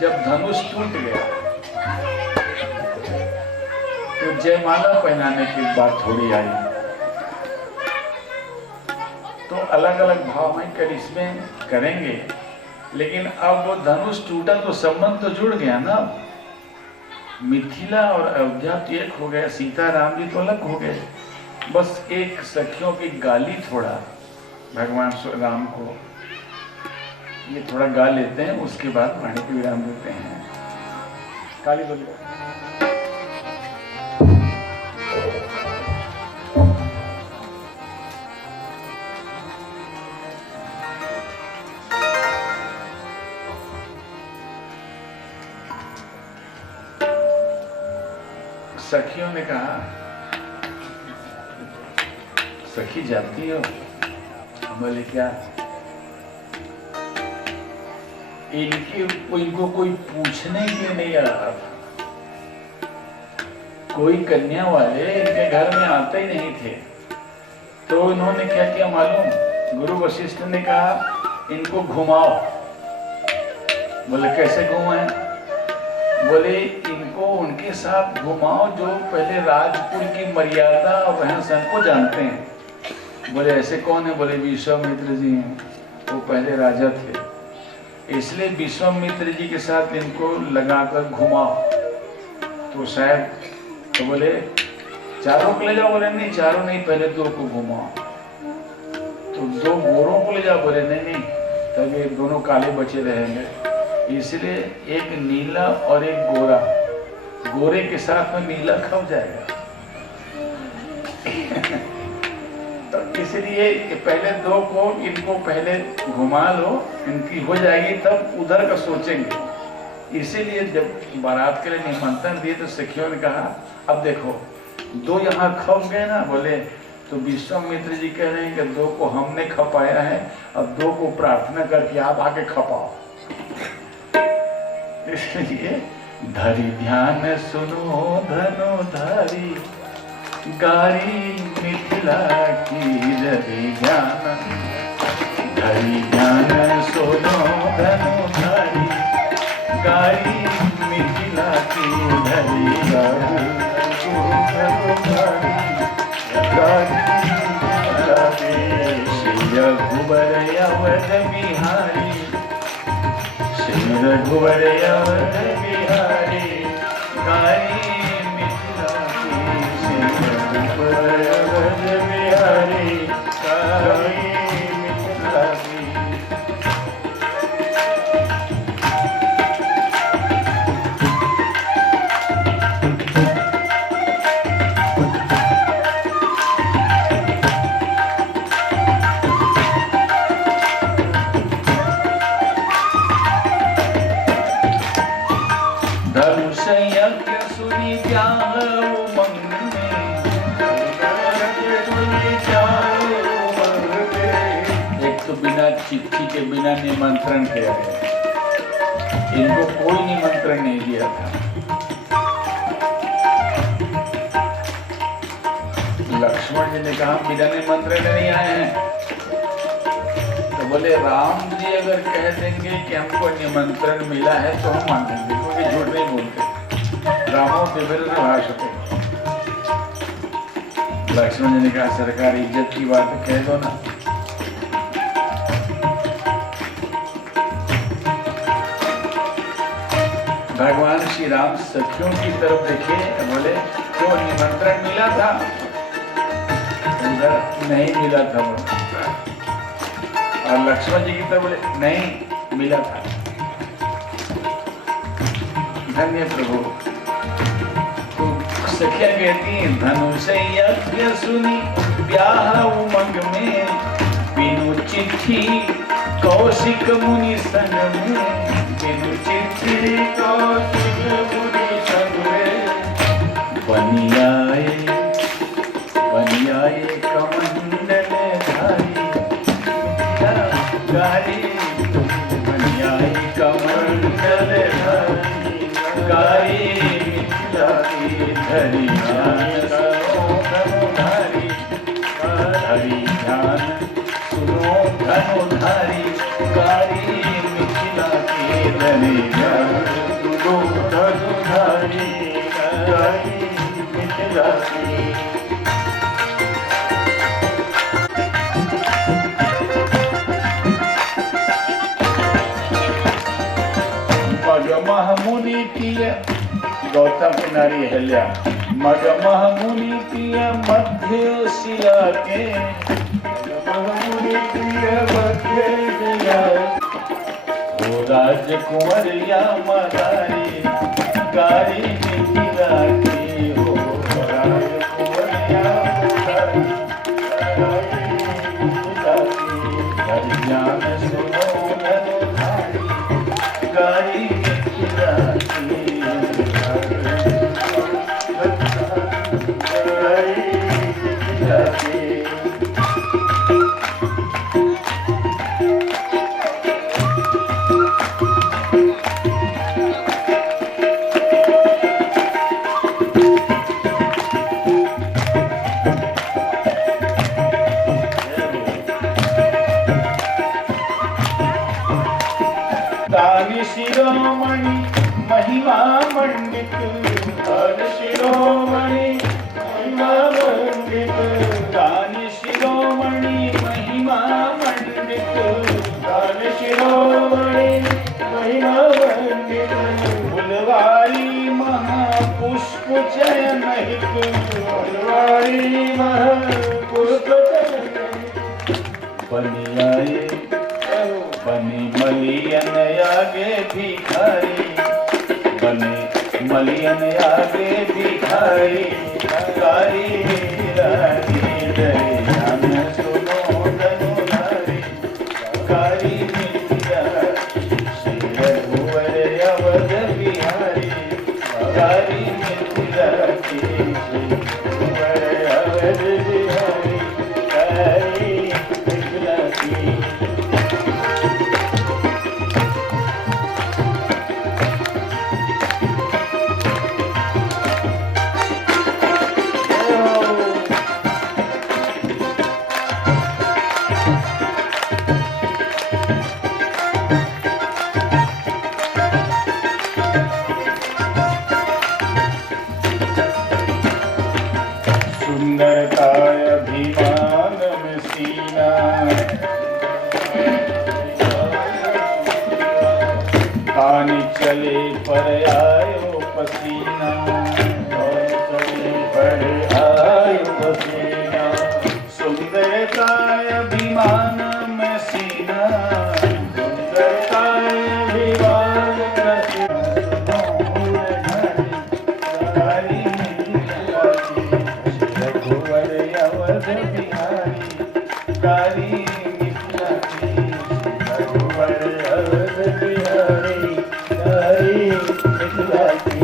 जब धनुष टूट गया तो जयमाला पहनाने की बात थोड़ी आई। तो अलग अलग भाव में करिश्मे करेंगे, लेकिन अब वो धनुष टूटा तो संबंध तो जुड़ गया ना। मिथिला और अयोध्या तो एक हो गया, सीता राम जी तो अलग हो गए। बस एक सखियों की गाली थोड़ा भगवान राम को ये थोड़ा गा लेते हैं, उसके बाद वाणी को विराम देते हैं। काली बोलिए। सखियों ने कहा, सखी जाती हो? बोले क्या? इनको कोई पूछने के लिए नहीं आ रहा था। कोई कन्या वाले इनके घर में आते ही नहीं थे। तो इन्होंने क्या किया मालूम? गुरु वशिष्ठ ने कहा इनको घुमाओ। बोले कैसे घुमाएं? बोले इनको उनके साथ घुमाओ जो पहले राजकुल की मर्यादा और रहन सहन को जानते हैं। बोले ऐसे कौन है? बोले विश्वामित्र जी हैं, वो पहले राजा थे, इसलिए विश्वामित्र जी के साथ इनको लगाकर घुमाओ। तो शायद तो बोले चारों को ले जाओ। बोले नहीं चारों नहीं, पहले दो को घुमाओ। तो दो गोरों को ले जाओ। बोले नहीं, तब ये दोनों काले बचे रहेंगे, इसलिए एक नीला और एक गोरा, गोरे के साथ में नीला खप जाएगा। तो इसलिए पहले दो को इनको पहले घुमा लो, इनकी हो जाएगी, तब उधर का सोचेंगे। इसीलिए जब बारात के लिए निमंत्रण दिए तो सखियों ने कहा अब देखो दो यहाँ खप गए ना। बोले तो विश्वामित्र जी कह रहे हैं कि दो को हमने खपाया है, अब दो को प्रार्थना करके आप आके खपाओ। इसलिए धरि ध्यान सुनो धनुधारी, गारी मिथिला की धरि ध्यान। धरि ध्यान सुनो धनुधारी, गारी मिथिला की धरि श्री रघुबर अवध बिहारी, श्री रघुबर अवध बिहारी, गारी मिथिला की श्री रघुबर अवध बिहारी, गारी मिथिला की। धनुष यज्ञ सुनी ब्याह उमंग में, एक तो बिना चिट्ठी के बिना निमंत्रण के आए, इनको कोई निमंत्रण नहीं दिया था। लक्ष्मण जी ने कहा बिना निमंत्रण नहीं आए हैं। तो बोले राम जी अगर कह देंगे कि हमको निमंत्रण मिला है तो हम मानेंगे, क्योंकि झूठ नहीं बोलते। रामो विभिन्न भाषते। लक्ष्मण जी ने कहा सरकार इज्जत की बात कह दो ना। भगवान श्री राम सखियों की तरफ देखे, बोले क्यों निमंत्रण मिला था? नहीं मिला था। और लक्ष्मण जी की तरफ बोले नहीं मिला था। धन्य प्रभु। तो सखिया कहती हैं धनुष यज्ञ सुनी ब्याह उमंग में, बिनु चिट्ठी कौशिक मुनि संग में, बिनु चिट्ठी कौशिक मुनि संग में, बनियाए कमंडल धारी गारी, बनियाए कमंडल धारी गारी, मिथिला की धरी धनुधारी, हरि ध्यान सुनो धनुधारी गारी, मिथिला की धरी सुनो धनुधारी गारी, मिथिला की। मगमह मुनि प्रिय गौतम की नारी अहल्या, मगमह मुनि प्रिय मध्य शिला के, मुनि प्रिय मध्य शिला, ओ राजकुंवरिया मदारी गारी, मिथिला की हो राजकुंवरिया मदारी गारी, मिथिला की, हरि ज्ञान सुनो धनुधारी गारी, मिथिला की गारी, मिथिला की। दान शिरोमणि महिमा मंडित, दान शिरोमणि महिमा मंडित, दान शिरोमणि महिमा मंडित, दान शिरोमणि महिमा मंडित, फुलवारी महापुष्प चयन हित, फुलवारी महापुष्प चयन, बनियाए बनी मलियन आगे भिखारी, बने मलियन आगे भिखारी गारी, रानी ध्यान सुनो धनुधारी गारी, मिथिला श्री रघुवर अवध बिहारी गारी, मिथिला की श्री रघुवर अवध बिहारी गारी, मिथिला की। सुंदरताय अभिमान में सीना, पानी चले पर आयो पसीना, चले पर आयो पसीना, सुंदरताय अभिमान में सीना, सुंदरताय अभिमान में सीना, गारी, रघुवर अवध बिहारी गारी, मिथिला की रघुवर अवध बिहारी गारी, मिथिला की।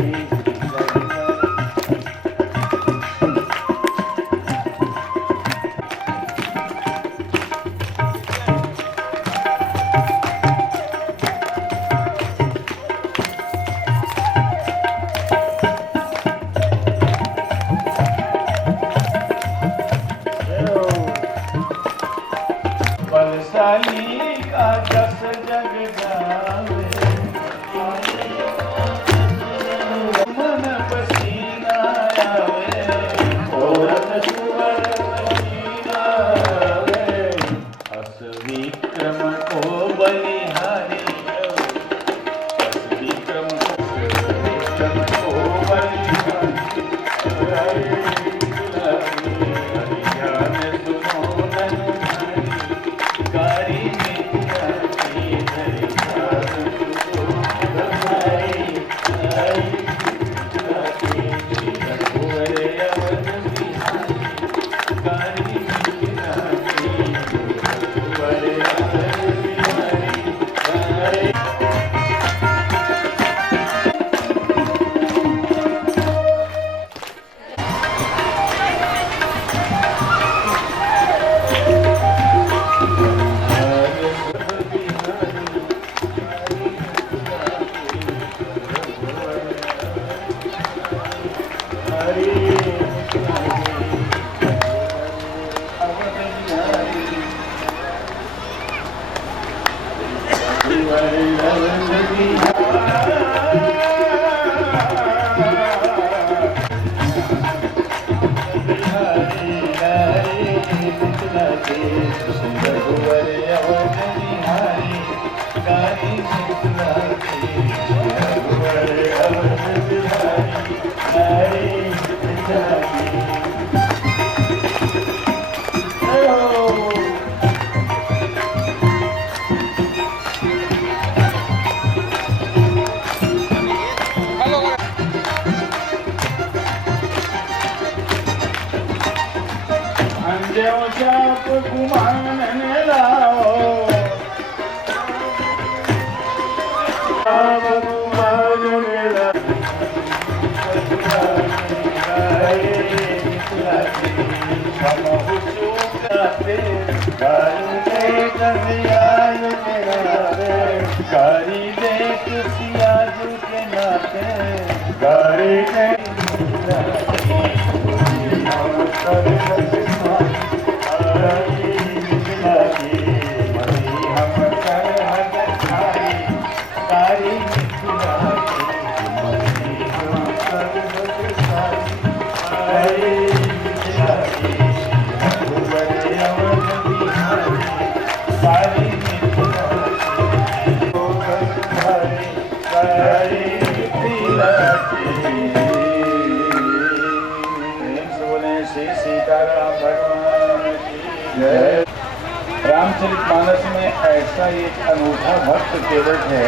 रामचरितमानस में ऐसा एक अनूठा भक्त केवट है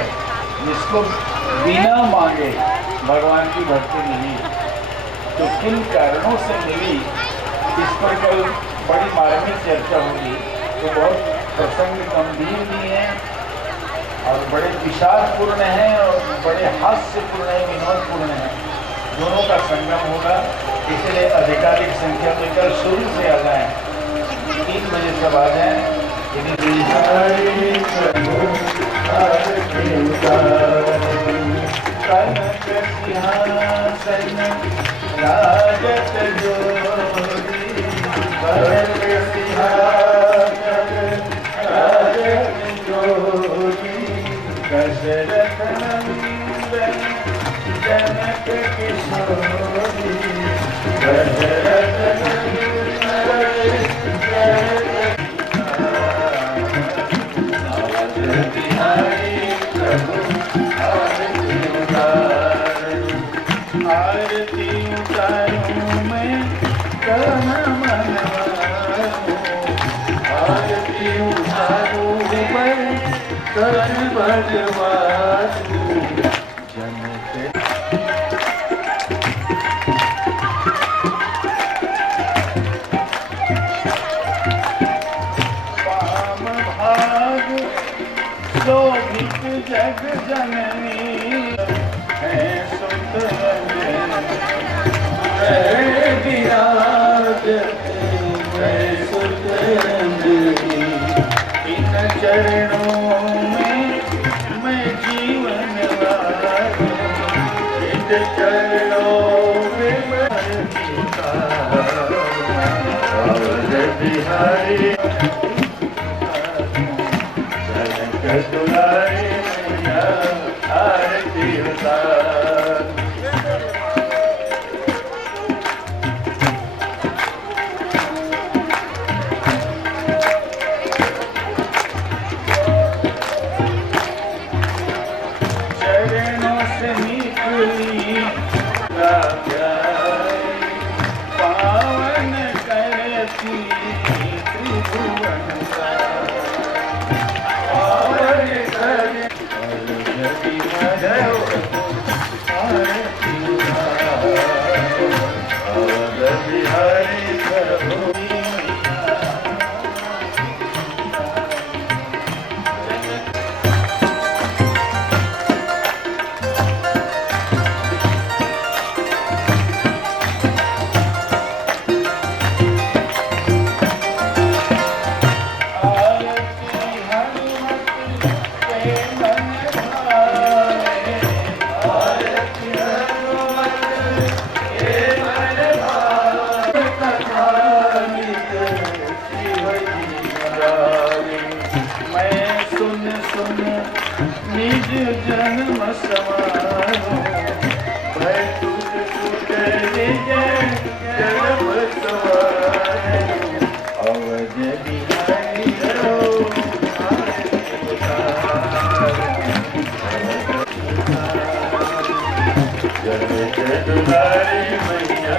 जिसको बिना मांगे भगवान की भक्ति मिली। तो किन कारणों से मिली, इस पर कल बड़ी मार्मिक चर्चा होगी। तो बहुत प्रसंग गंभीर भी है और बड़े विषादपूर्ण है और बड़े हास्यपूर्ण है, विनोदपूर्ण है। दोनों का संगम होगा, इसलिए अधिकारिक संख्या में कल शुरू से आ जाए, 3 बजे सब आ जाए। जग जननी है सुत इन चरणों में मैं जीवन वारूं, इन चरणों में मैं बिहारी जनक दुलारी आरती उतार। चरणों से निकली पावन करती त्रिभुवन का निज जन्म समारोह भय टूट टूट निज जन्म समारोह अवध बिहारी जय दुलारी मैया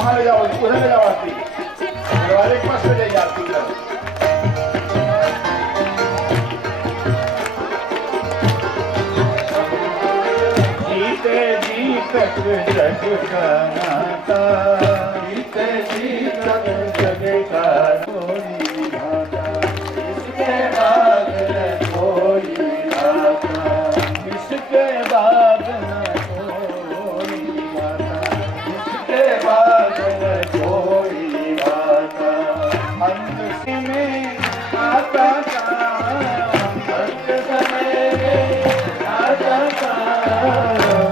वहां ले जाओ, उधर ले जाओ आरती, दरवाजे के पास ले जाइए आरती उधर। जीते जी तक जग का नाता, जीते जी तक जग का कोई विधाता, इसके बाद न कोई विधाता, इसके बाद न कोई विधाता, इसके बाद न कोई विधाता। अंत में आता का, अंत समय में आता का,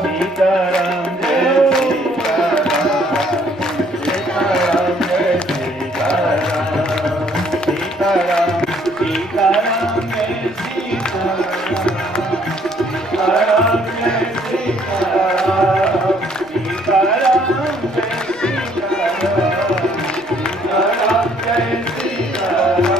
सीताराम जय सीताराम, सीताराम जय सीताराम, सीताराम, सीताराम जय सीताराम, सीताराम जय सीताराम, सीताराम जय सीताराम, सीताराम जय सीताराम।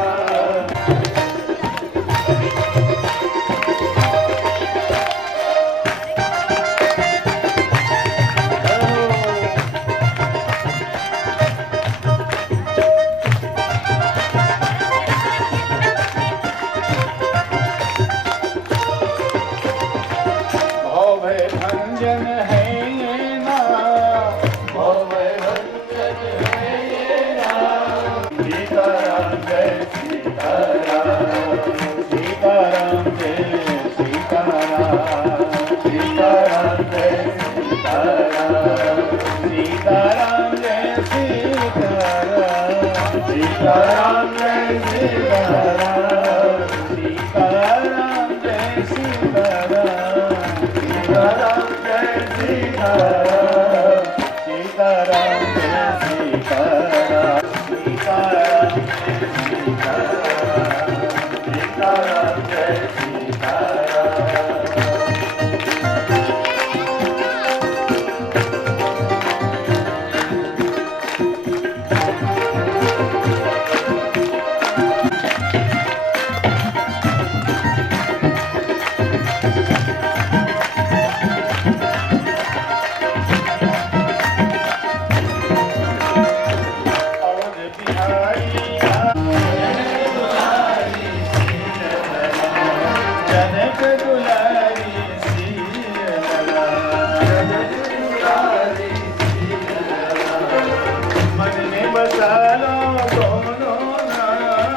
भय भंजन है ये नाम, भय भंजन है ये नाम, सीताराम जय सीताराम, सीताराम जय सीताराम, सीताराम जय सीताराम, सीताराम जय सीताराम, सीताराम जय सीताराम, सीताराम जय सीताराम, सीताराम जय सीताराम, सीताराम जय सीताराम, सीताराम जय सीताराम, सीताराम जय सीताराम। जनक दुलारी सीरला, जनक दुलारी सीरला, मन में बसा लो दोनों नाम,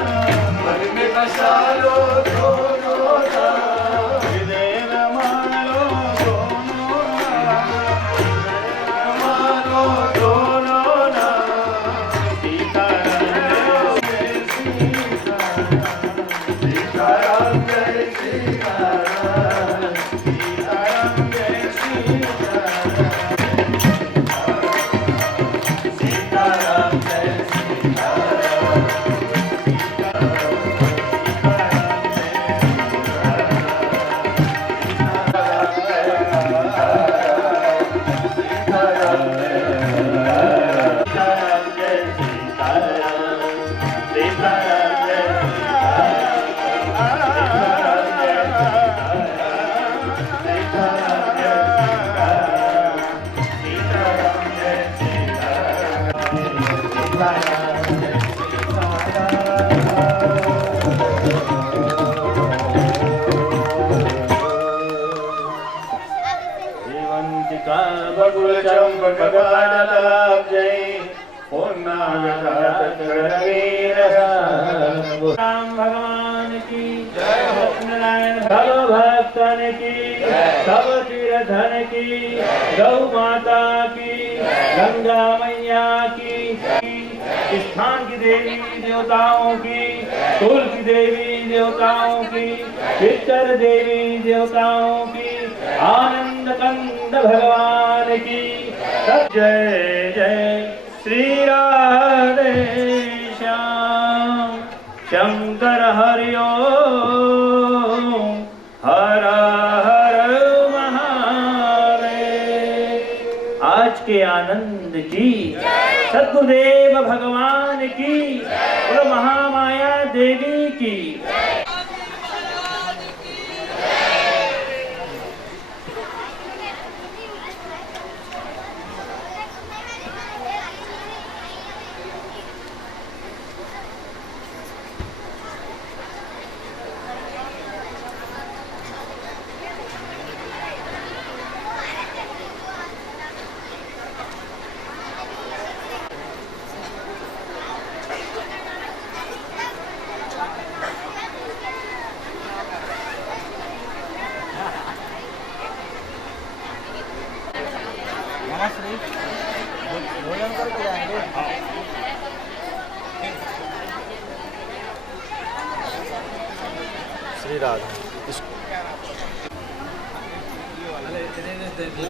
मन में बसा लो दोनों नाम, हृदय रमा लो दोनों नाम, हृदय रमा लो दोनों नाम, सीताराम जय सीताराम, सीताराम जय सीताराम, सीताराम जय सीताराम, सीताराम जय सीताराम, बबुल चंपक बादलाभ जय, राम भगवान की जय, सत्यनारायण सब भक्तन की, सब तीर्थन की, गौ माता की, गंगा मैया की, स्थान की देवी देवताओं की, कुल की देवी देवताओं की, पितर देवी देवताओं की, आनंद कंद भगवान की, जय जय श्री राधे श्याम शंकर हरि ओम, हर हर महादेव। आज के आनंद की, सद्गुरुदेव भगवान की और महामाया देवी की। भोजन करके जाएंगे। श्री राधा।